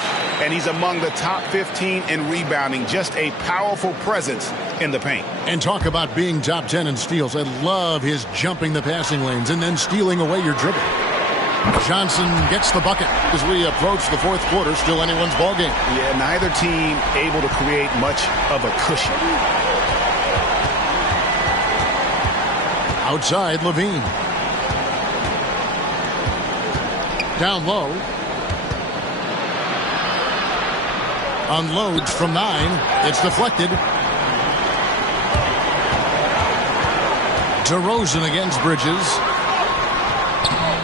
And he's among the top 15 in rebounding. Just a powerful presence in the paint. And talk about being top 10 in steals. I love his jumping the passing lanes and then stealing away your dribble. Johnson gets the bucket as we approach the fourth quarter. Still anyone's ball game. Yeah, neither team able to create much of a cushion. Outside, LaVine. Down low. Unloads from 9. It's deflected. DeRozan against Bridges.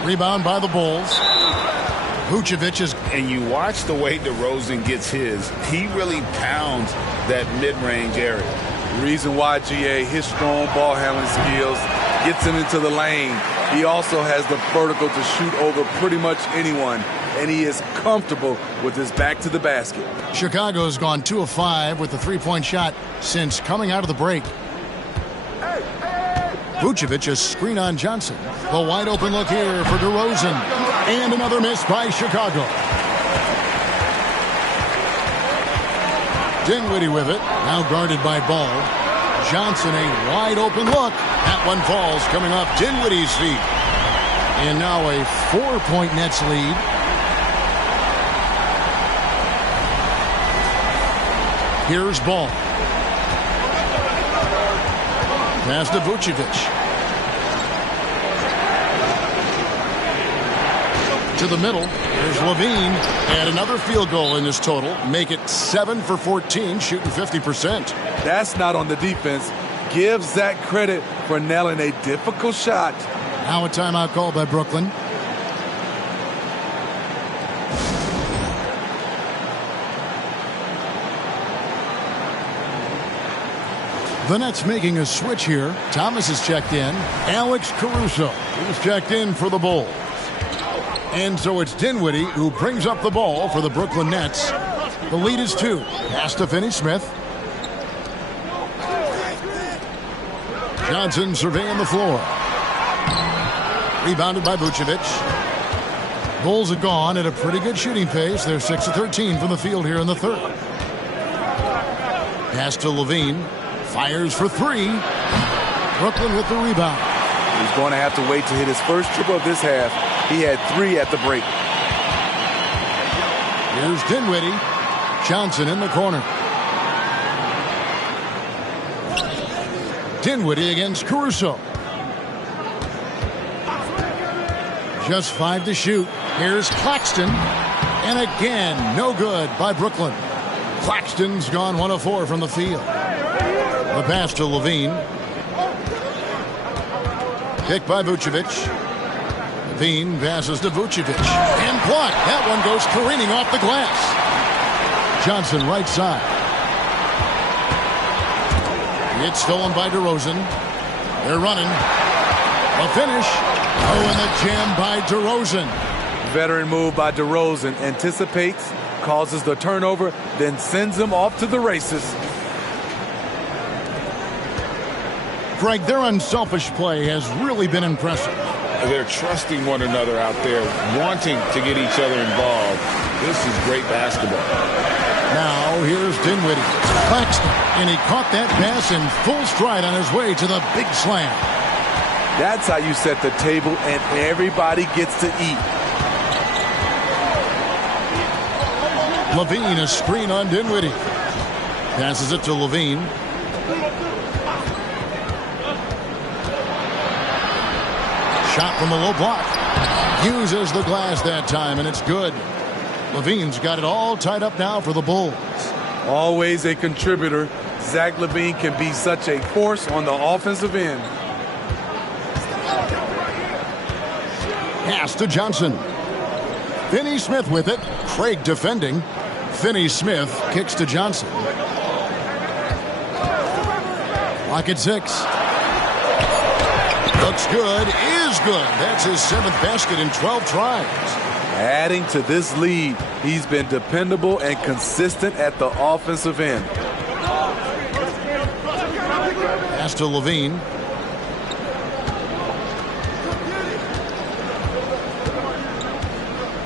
Rebound by the Bulls. Vucevic is... And you watch the way DeRozan gets his. He really pounds that mid-range area. Reason why, GA, his strong ball handling skills gets him into the lane. He also has the vertical to shoot over pretty much anyone, and he is comfortable with his back to the basket. Chicago's gone 2 of 5 with the 3-point shot since coming out of the break. Vucevic a screen on Johnson. The wide open look here for DeRozan. And another miss by Chicago. Dinwiddie with it. Now guarded by Ball. Johnson a wide open look. That one falls coming off Dinwiddie's feet. And now a 4-point Nets lead. Here's Ball. Pass to Vucevic. to the middle. There's Levine. And another field goal in this total. Make it 7 for 14, shooting 50%. That's not on the defense. Give Zach credit for nailing a difficult shot. Now a timeout called by Brooklyn. The Nets making a switch here. Thomas is checked in. Alex Caruso is checked in for the Bulls. And so it's Dinwiddie who brings up the ball for the Brooklyn Nets. The lead is 2. Pass to Finney-Smith. Johnson surveying the floor. Rebounded by Vucevic. Bulls are gone at a pretty good shooting pace. They're 6 of 13 from the field here in the third. Pass to Levine. Fires for 3. Brooklyn with the rebound. He's going to have to wait to hit his first triple of this half. He had 3 at the break. Here's Dinwiddie. Johnson in the corner. Dinwiddie against Caruso. Just 5 to shoot. Here's Claxton. And again, no good by Brooklyn. Claxton's gone 1 of 4 from the field. The pass to Levine. Picked by Vucevic. Levine passes to Vucevic. And blocked. That one goes careening off the glass. Johnson right side. It's stolen by DeRozan. They're running. A finish. Oh, and the jam by DeRozan. Veteran move by DeRozan. Anticipates, causes the turnover, then sends him off to the races. Greg, their unselfish play has really been impressive. They're trusting one another out there, wanting to get each other involved. This is great basketball. Now here's Dinwiddie. Claxton, and he caught that pass in full stride on his way to the big slam. That's how you set the table and everybody gets to eat. Levine, a screen on Dinwiddie. Passes it to Levine. Shot from the low block. Uses the glass that time, and it's good. Levine's got it all tied up now for the Bulls. Always a contributor. Zach LaVine can be such a force on the offensive end. Pass to Johnson. Finney-Smith with it. Craig defending. Finney-Smith kicks to Johnson. Lock at 6. Looks good. Is good. That's his 7th basket in 12 tries. Adding to this lead, he's been dependable and consistent at the offensive end. Pass to Levine.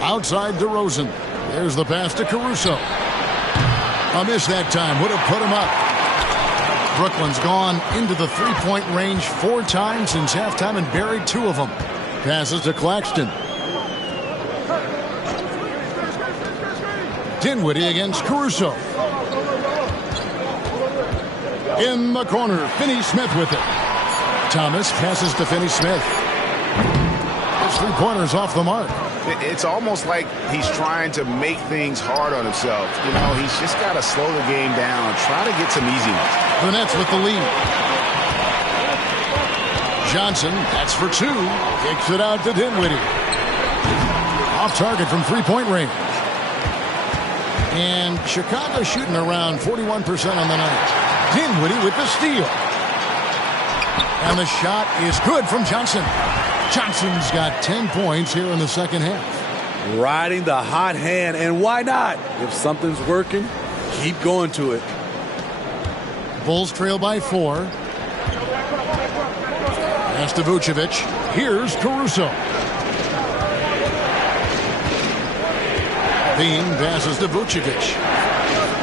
Outside DeRozan. There's the pass to Caruso. A miss that time. Would have put him up. Brooklyn's gone into the three-point range 4 times since halftime and buried 2 of them. Passes to Claxton. Dinwiddie against Caruso. In the corner, Finney-Smith with it. Thomas passes to Finney-Smith. His 3-pointers off the mark. It's almost like he's trying to make things hard on himself. You know, he's just got to slow the game down, try to get some easy ones. The Nets with the lead. Johnson, that's for 2. Kicks it out to Dinwiddie. Off target from 3-point range. And Chicago shooting around 41% on the night. Dinwiddie with the steal. And the shot is good from Johnson. Johnson's got 10 points here in the second half. Riding the hot hand, and why not? If something's working, keep going to it. Bulls trail by 4. Pass to Vucevic. Here's Caruso. Bean passes to Vucevic.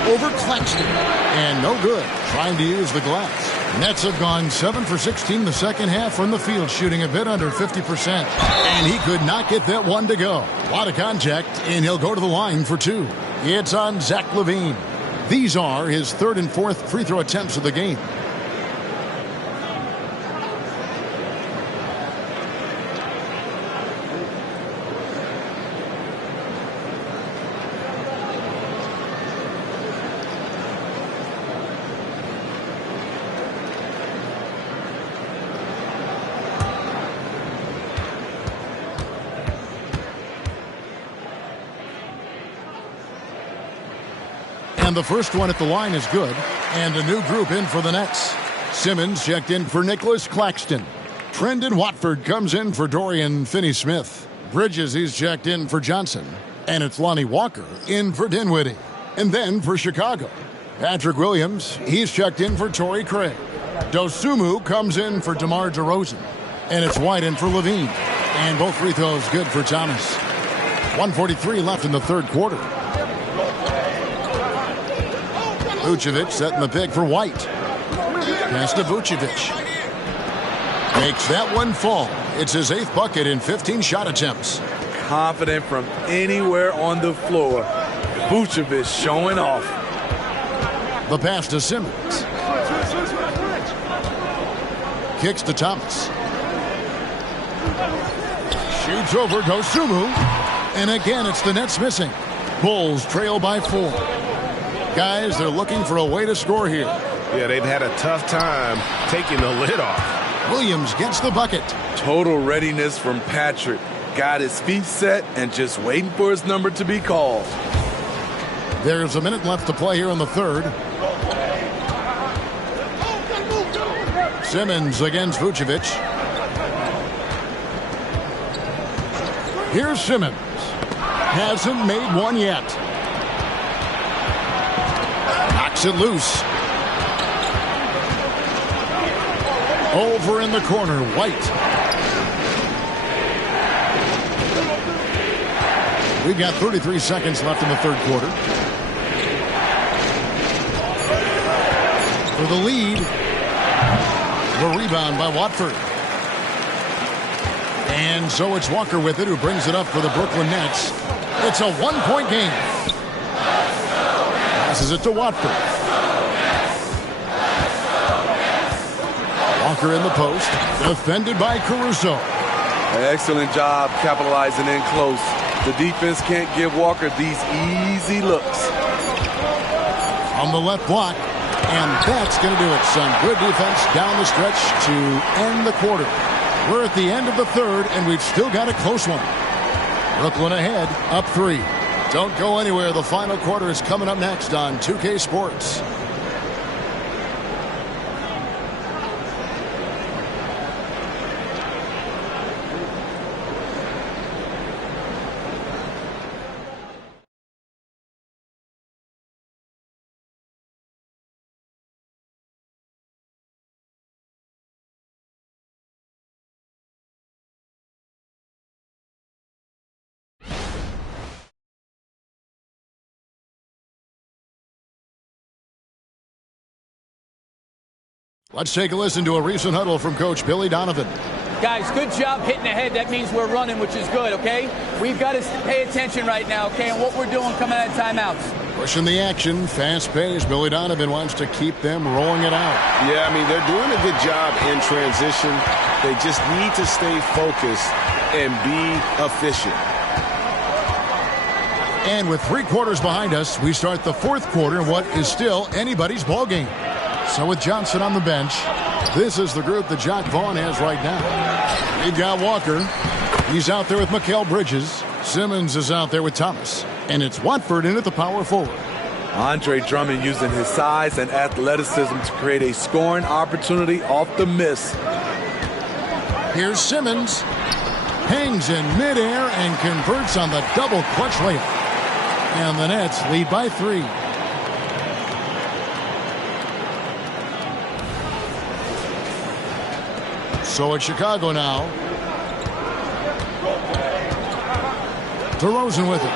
Over Claxton. And no good. Trying to use the glass. Nets have gone 7 for 16 the second half from the field, shooting a bit under 50%. And he could not get that one to go. A lot of contact, and he'll go to the line for 2. It's on Zach LaVine. These are his 3rd and 4th free throw attempts of the game. And the first one at the line is good. And a new group in for the Nets. Simmons checked in for Nicholas Claxton. Trendon Watford comes in for Dorian Finney-Smith. Bridges, he's checked in for Johnson. And it's Lonnie Walker in for Dinwiddie. And then for Chicago, Patrick Williams, he's checked in for Torrey Craig. Dosunmu comes in for DeMar DeRozan. And it's White in for Levine. And both free throws good for Thomas. 1:43 left in the third quarter. Vucevic setting the pick for White. Pass to Vucevic. Makes that one fall. It's his 8th bucket in 15 shot attempts. Confident from anywhere on the floor. Vucevic showing off. The pass to Simmons. Kicks to Thomas. Shoots over Dosunmu. And again, it's the Nets missing. Bulls trail by 4. Guys, they're looking for a way to score here. Yeah, they've had a tough time taking the lid off. Williams gets the bucket. Total readiness from Patrick. Got his feet set and just waiting for his number to be called. There's a minute left to play here in the third. Simmons against Vucevic. Here's Simmons. Hasn't made one yet. Knocks it loose. Over in the corner, White. We've got 33 seconds left in the third quarter. For the lead, the rebound by Watford. And so it's Walker with it, who brings it up for the Brooklyn Nets. It's a one-point game. Passes it to Watford. Walker in the post, defended by Caruso. Excellent job capitalizing in close. The defense can't give Walker these easy looks. On the left block, and that's going to do it, son. Good defense down the stretch to end the quarter. We're at the end of the third, and we've still got a close one. Brooklyn ahead, up 3. Don't go anywhere. The final quarter is coming up next on 2K Sports. Let's take a listen to a recent huddle from Coach Billy Donovan. Guys, good job hitting ahead. That means we're running, which is good, okay? We've got to pay attention right now, okay, and what we're doing coming out of timeouts. Pushing the action, fast pace. Billy Donovan wants to keep them rolling it out. Yeah, I mean, they're doing a good job in transition. They just need to stay focused and be efficient. And with 3 quarters behind us, we start the fourth quarter in what is still anybody's ball game. So with Johnson on the bench, this is the group that Jacque Vaughn has right now. We've got Walker. He's out there with Mikal Bridges. Simmons is out there with Thomas. And it's Watford in at the power forward. Andre Drummond using his size and athleticism to create a scoring opportunity off the miss. Here's Simmons. Hangs in midair and converts on the double clutch layup. And the Nets lead by 3. So it's Chicago now. DeRozan with it.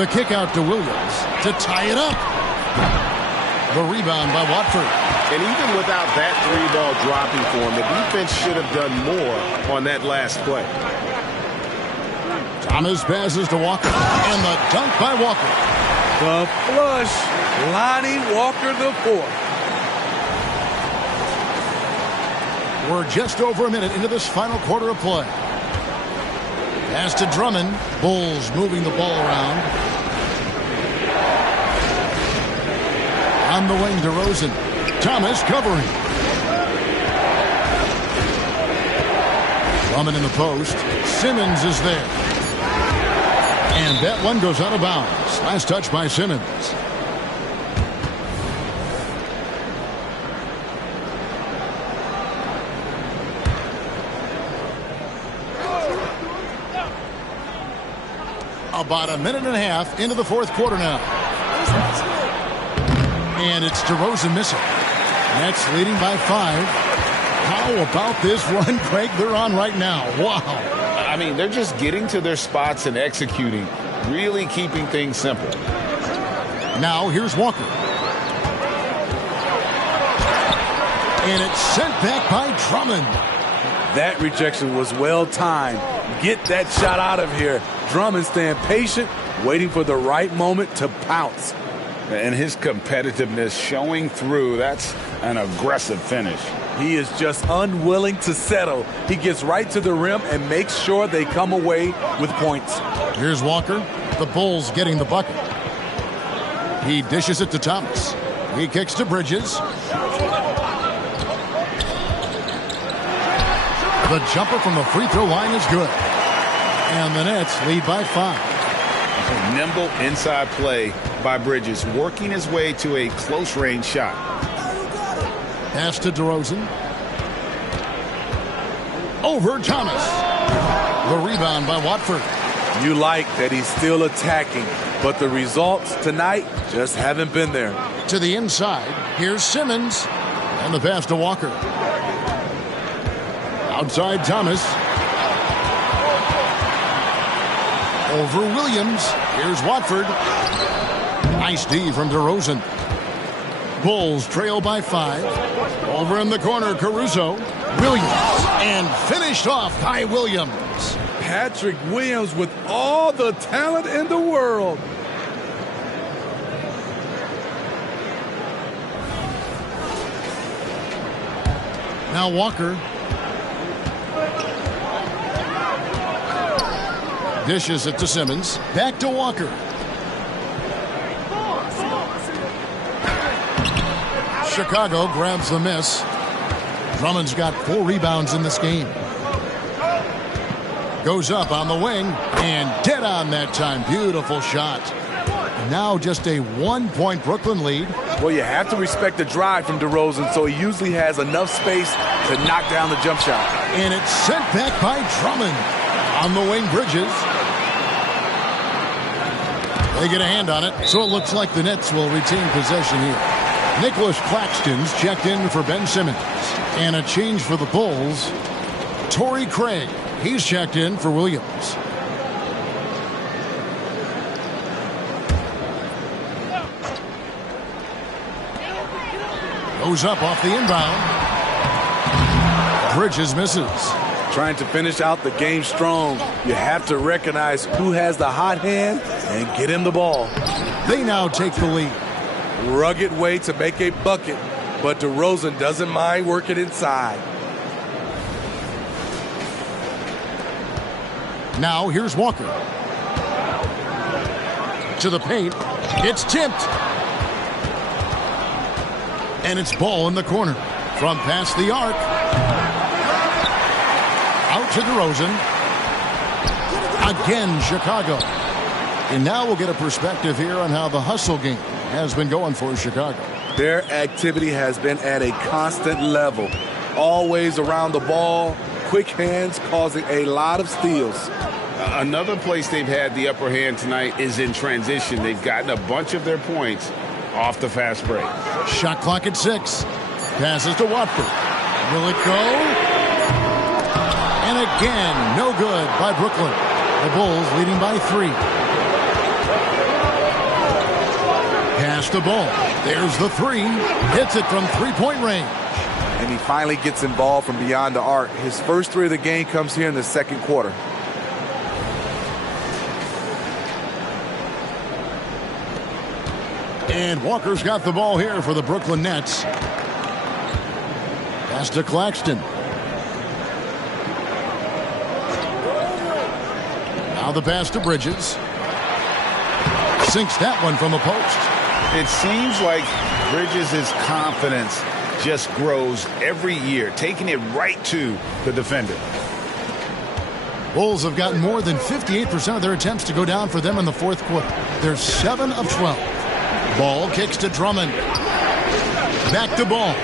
The kick out to Williams to tie it up. The rebound by Watford. And even without that 3-ball dropping for him, the defense should have done more on that last play. Thomas passes to Walker. And the dunk by Walker. The flush. Lonnie Walker the 4th. We're just over a minute into this final quarter of play. Pass to Drummond. Bulls moving the ball around. On the wing, DeRozan. Thomas covering. Drummond in the post. Simmons is there. And that one goes out of bounds. Last touch by Simmons. About a minute and a half into the fourth quarter now. And it's DeRozan missing. Nets leading by 5. How about this run, Craig, they're on right now? Wow. I mean, they're just getting to their spots and executing, really keeping things simple. Now here's Walker. And it's sent back by Drummond. That rejection was well timed. Get that shot out of here. Drummond staying patient, waiting for the right moment to pounce. And his competitiveness showing through. That's an aggressive finish. He is just unwilling to settle. He gets right to the rim and makes sure they come away with points. Here's Walker. The Bulls getting the bucket. He dishes it to Thomas. He kicks to Bridges. The jumper from the free throw line is good. And the Nets lead by 5. Nimble inside play by Bridges, working his way to a close-range shot. Pass to DeRozan. Over Thomas. The rebound by Watford. You like that he's still attacking, but the results tonight just haven't been there. To the inside, here's Simmons. And the pass to Walker. Outside Thomas. Over Williams. Here's Watford. Nice D from DeRozan. Bulls trail by 5. Over in the corner, Caruso. Williams. And finished off by Williams. Patrick Williams with all the talent in the world. Now Walker. Dishes it to Simmons. Back to Walker. Chicago grabs the miss. Drummond's got 4 rebounds in this game. Goes up on the wing and dead on that time. Beautiful shot. Now just a 1-point Brooklyn lead. Well, you have to respect the drive from DeRozan, so he usually has enough space to knock down the jump shot. And it's sent back by Drummond. On the wing, Bridges. They get a hand on it, so it looks like the Nets will retain possession here. Nicholas Claxton's checked in for Ben Simmons. And a change for the Bulls. Torrey Craig, he's checked in for Williams. Goes up off the inbound. Bridges misses. Trying to finish out the game strong. You have to recognize who has the hot hand and get him the ball. They now take the lead. Rugged way to make a bucket, but DeRozan doesn't mind working inside. Now here's Walker. To the paint. It's tipped. And it's Ball in the corner. From past the arc. Out to DeRozan. Again, Chicago. And now we'll get a perspective here on how the hustle game has been going for Chicago. Their activity has been at a constant level. Always around the ball. Quick hands causing a lot of steals. Another place they've had the upper hand tonight is in transition. They've gotten a bunch of their points off the fast break. Shot clock at 6. Passes to Watford. Will it go? And again, no good by Brooklyn. The Bulls leading by 3. Pass the ball. There's the 3. Hits it from 3-point range. And he finally gets involved from beyond the arc. His first 3 of the game comes here in the second quarter. And Walker's got the ball here for the Brooklyn Nets. Pass to Claxton. Now the pass to Bridges. Sinks that one from the post. It seems like Bridges' confidence just grows every year, taking it right to the defender. Bulls have gotten more than 58% of their attempts to go down for them in the fourth quarter. They're 7 of 12. Ball kicks to Drummond. Back to Ball.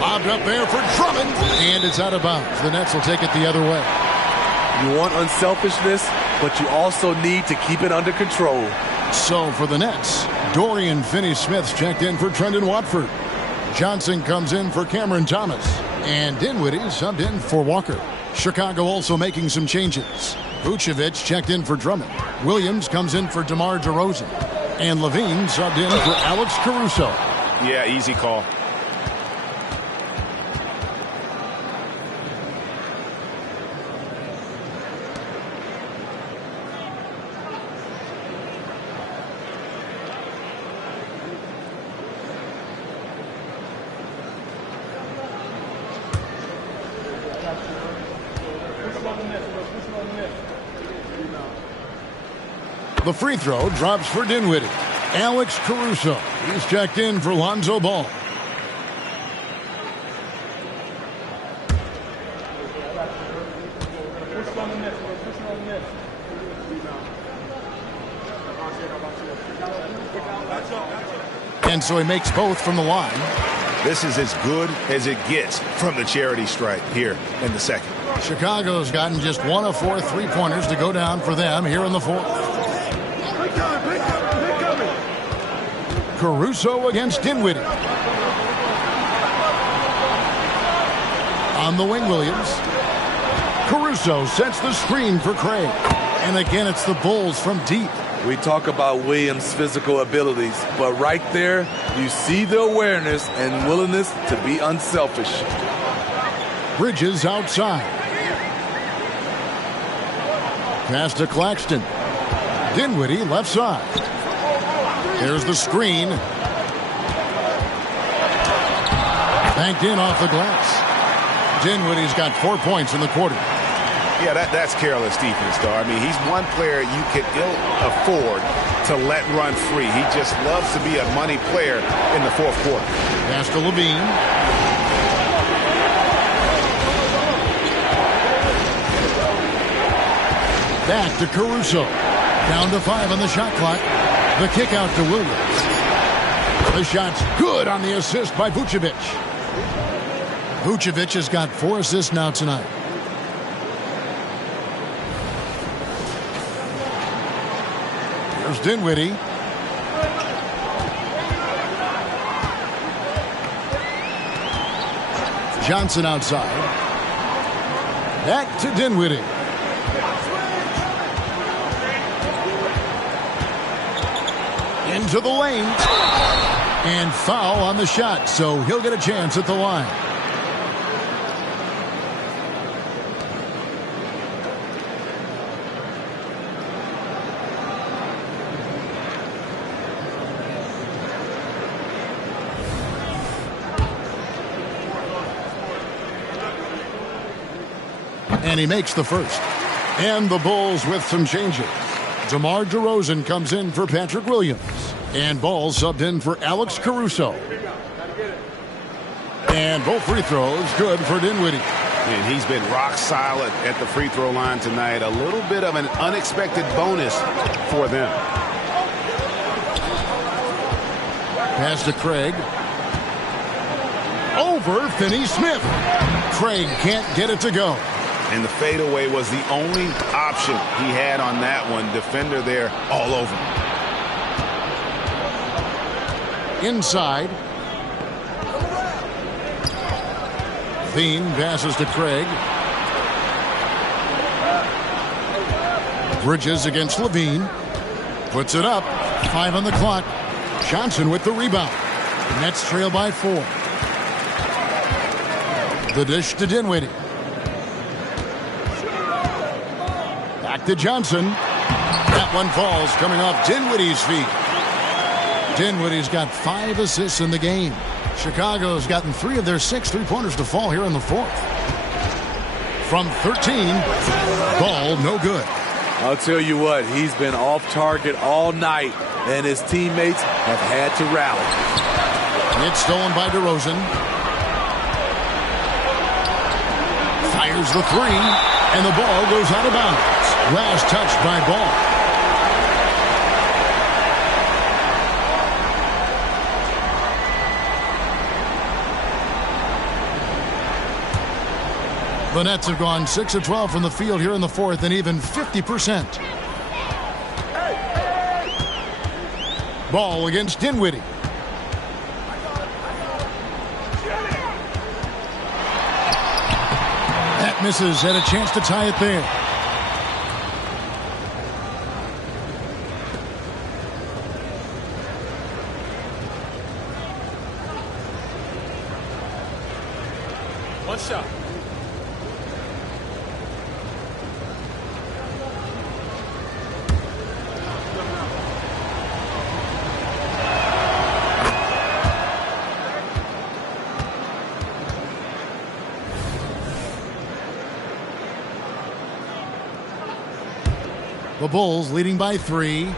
Lob Lobbed up there for Drummond, and it's out of bounds. The Nets will take it the other way. You want unselfishness, but you also need to keep it under control. So for the Nets, Dorian Finney-Smith's checked in for Trendon Watford. Johnson comes in for Cameron Thomas. And Dinwiddie subbed in for Walker. Chicago also making some changes. Vucevic checked in for Drummond. Williams comes in for DeMar DeRozan. And Levine subbed in for Alex Caruso. Yeah, easy call. The free throw drops for Dinwiddie. Alex Caruso. He's checked in for Lonzo Ball. And so he makes both from the line. This is as good as it gets from the charity stripe here in the second. Chicago's gotten just 1 of 4 three-pointers to go down for them here in the fourth. Caruso against Dinwiddie. On the wing, Williams. Caruso sets the screen for Craig. And again, it's the Bulls from deep. We talk about Williams' physical abilities, but right there, you see the awareness and willingness to be unselfish. Bridges outside. Pass to Claxton. Dinwiddie left side. There's the screen. Banked in off the glass. Dinwiddie's got 4 points in the quarter. Yeah, that's careless defense, though. I mean, he's one player you can ill afford to let run free. He just loves to be a money player in the fourth quarter. Pass to Levine. Back to Caruso. Down to 5 on the shot clock. The kick out to Williams. The shot's good on the assist by Vucevic. Vucevic has got 4 assists now tonight. Here's Dinwiddie. Johnson outside. Back to Dinwiddie. Into the lane. And foul on the shot, so he'll get a chance at the line. And he makes the first. And the Bulls with some changes. DeMar DeRozan comes in for Patrick Williams. And Ball subbed in for Alex Caruso. And both free throws good for Dinwiddie. And he's been rock solid at the free throw line tonight. A little bit of an unexpected bonus for them. Pass to Craig. Over Finney-Smith. Craig can't get it to go. And the fadeaway was the only option he had on that one. Defender there all over. Inside. Thien passes to Craig. Bridges against Levine. Puts it up. 5 on the clock. Johnson with the rebound. Nets trail by 4. The dish to Dinwiddie. Back to Johnson. That one falls coming off Dinwiddie's feet. Dinwiddie's got 5 assists in the game. Chicago's gotten 3 of their 6 three-pointers to fall here in the fourth. From 13, Ball no good. I'll tell you what, he's been off target all night, and his teammates have had to rally. It's stolen by DeRozan. Fires the 3, and the ball goes out of bounds. Last touched by Ball. The Nets have gone 6 of 12 from the field here in the fourth and even 50%. Ball against Dinwiddie. That misses. Had a chance to tie it there. One shot. The Bulls leading by 3.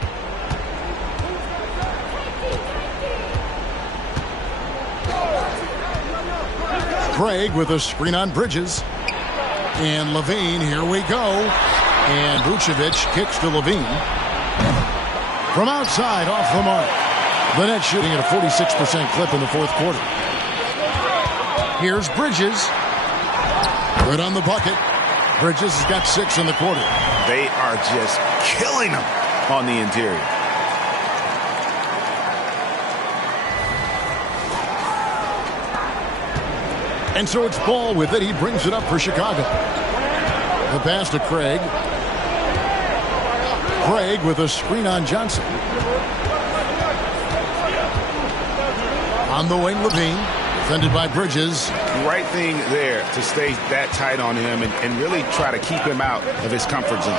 Craig with a screen on Bridges. And Levine, here we go. And Vucevic kicks to Levine. From outside, off the mark. The Nets shooting at a 46% clip in the fourth quarter. Here's Bridges. Good on the bucket. Bridges has got 6 in the quarter. They are just killing them on the interior. And so it's Ball with it. He brings it up for Chicago. The pass to Craig. Craig with a screen on Johnson. On the wing, Levine. Defended by Bridges. Right thing there to stay that tight on him and really try to keep him out of his comfort zone.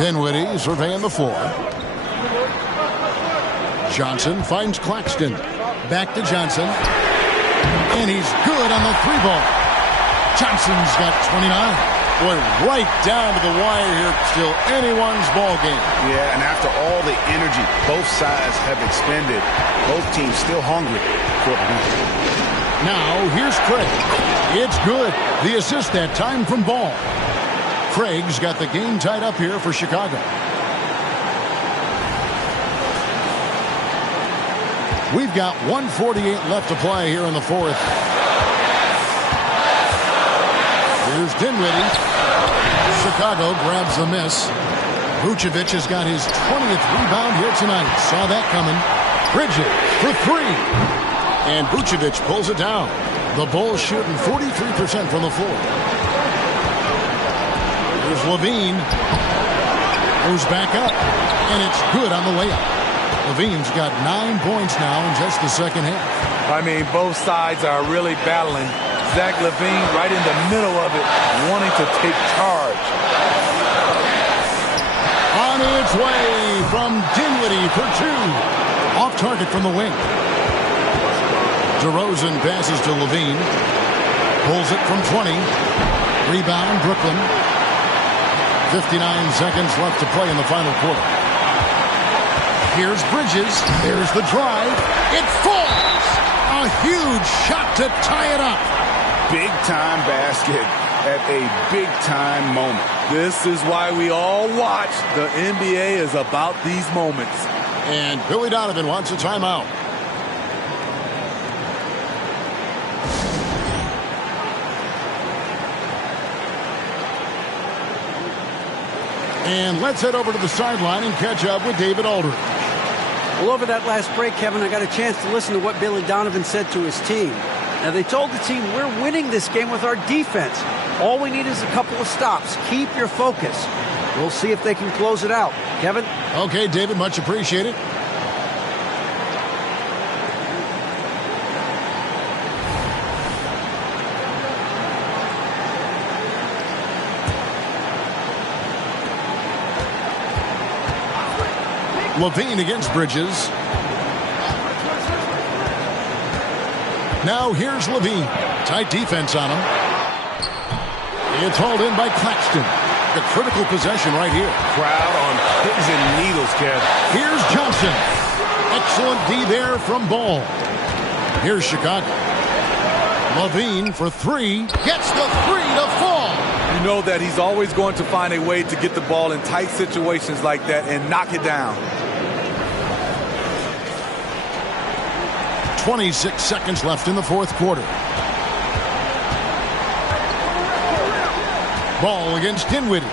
Dinwiddie surveying the floor. Johnson finds Claxton. Back to Johnson. And he's good on the 3-ball. Johnson's got 29. Boy, right down to the wire here. Still anyone's ball game. Yeah, and after all the energy both sides have expended, both teams still hungry for the win. Now, here's Craig. It's good. The assist that time from Ball. Craig's got the game tied up here for Chicago. We've got 1:48 left to play here in the fourth. Here's Dinwiddie. Chicago grabs the miss. Vucevic has got his 20th rebound here tonight. Saw that coming. Bridges for 3. And Vucevic pulls it down. The Bulls shooting 43% from the floor. Here's Levine. Goes back up. And it's good on the layup. Levine's got 9 points now in just the second half. I mean, both sides are really battling. Zach LaVine right in the middle of it, wanting to take charge. On its way from Dinwiddie for 2. Off target from the wing. DeRozan passes to Levine. Pulls it from 20. Rebound, Brooklyn. 59 seconds left to play in the final quarter. Here's Bridges. There's the drive. It falls! A huge shot to tie it up. Big-time basket at a big-time moment. This is why we all watch. The NBA is about these moments. And Billy Donovan wants a timeout. And let's head over to the sideline and catch up with David Aldridge. Well, over that last break, Kevin, I got a chance to listen to what Billy Donovan said to his team. Now, they told the team, we're winning this game with our defense. All we need is a couple of stops. Keep your focus. We'll see if they can close it out. Kevin? Okay, David, much appreciated. Levine against Bridges. Now here's Levine. Tight defense on him. It's hauled in by Claxton. The critical possession right here. Crowd on pins and needles, Kev. Here's Johnson. Excellent D there from Ball. Here's Chicago. Levine for 3. Gets the 3 to fall. You know that he's always going to find a way to get the ball in tight situations like that and knock it down. 26 seconds left in the fourth quarter. Ball against Dinwiddie.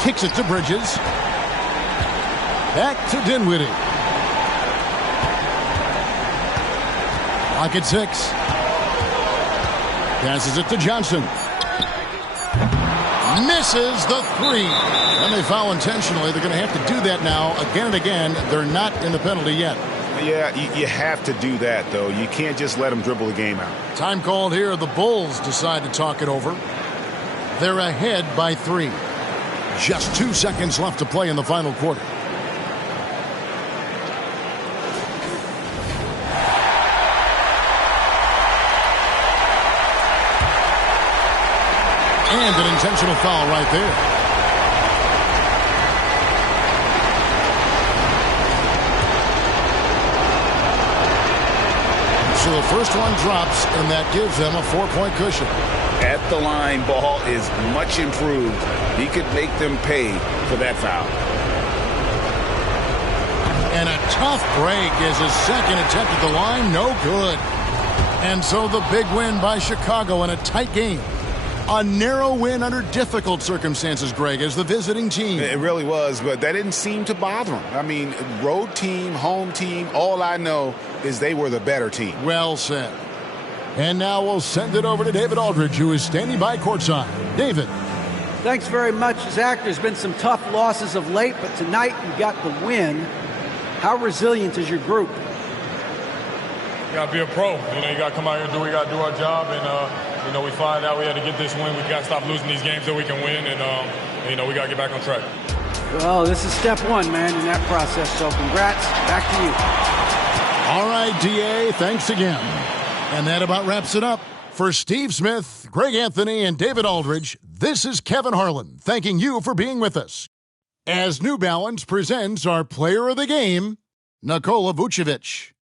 Kicks it to Bridges. Back to Dinwiddie. Clock at 6. Passes it to Johnson. Misses the 3. And they foul intentionally. They're going to have to do that now again and again. They're not in the penalty yet. Yeah, you have to do that, though. You can't just let them dribble the game out. Time called here. The Bulls decide to talk it over. They're ahead by 3. Just 2 seconds left to play in the final quarter. And an intentional foul right there. So the first one drops, and that gives them a 4-point cushion. At the line, Ball is much improved. He could make them pay for that foul. And a tough break is his second attempt at the line. No good. And so the big win by Chicago in a tight game. A narrow win under difficult circumstances, Greg, as the visiting team. It really was, but that didn't seem to bother them. I mean, road team, home team, all I know is they were the better team. Well said. And now we'll send it over to David Aldridge, who is standing by courtside. David. Thanks very much, Zach. There's been some tough losses of late, but tonight you got the win. How resilient is your group? You got to be a pro. You got to come out here and do what we got to do our job. And, we find out we had to get this win. We got to stop losing these games so we can win. And, we got to get back on track. Well, this is step one, man, in that process. So congrats. Back to you. All right, DA, thanks again. And that about wraps it up. For Steve Smith, Greg Anthony, and David Aldridge, this is Kevin Harlan thanking you for being with us. As New Balance presents our player of the game, Nikola Vucevic.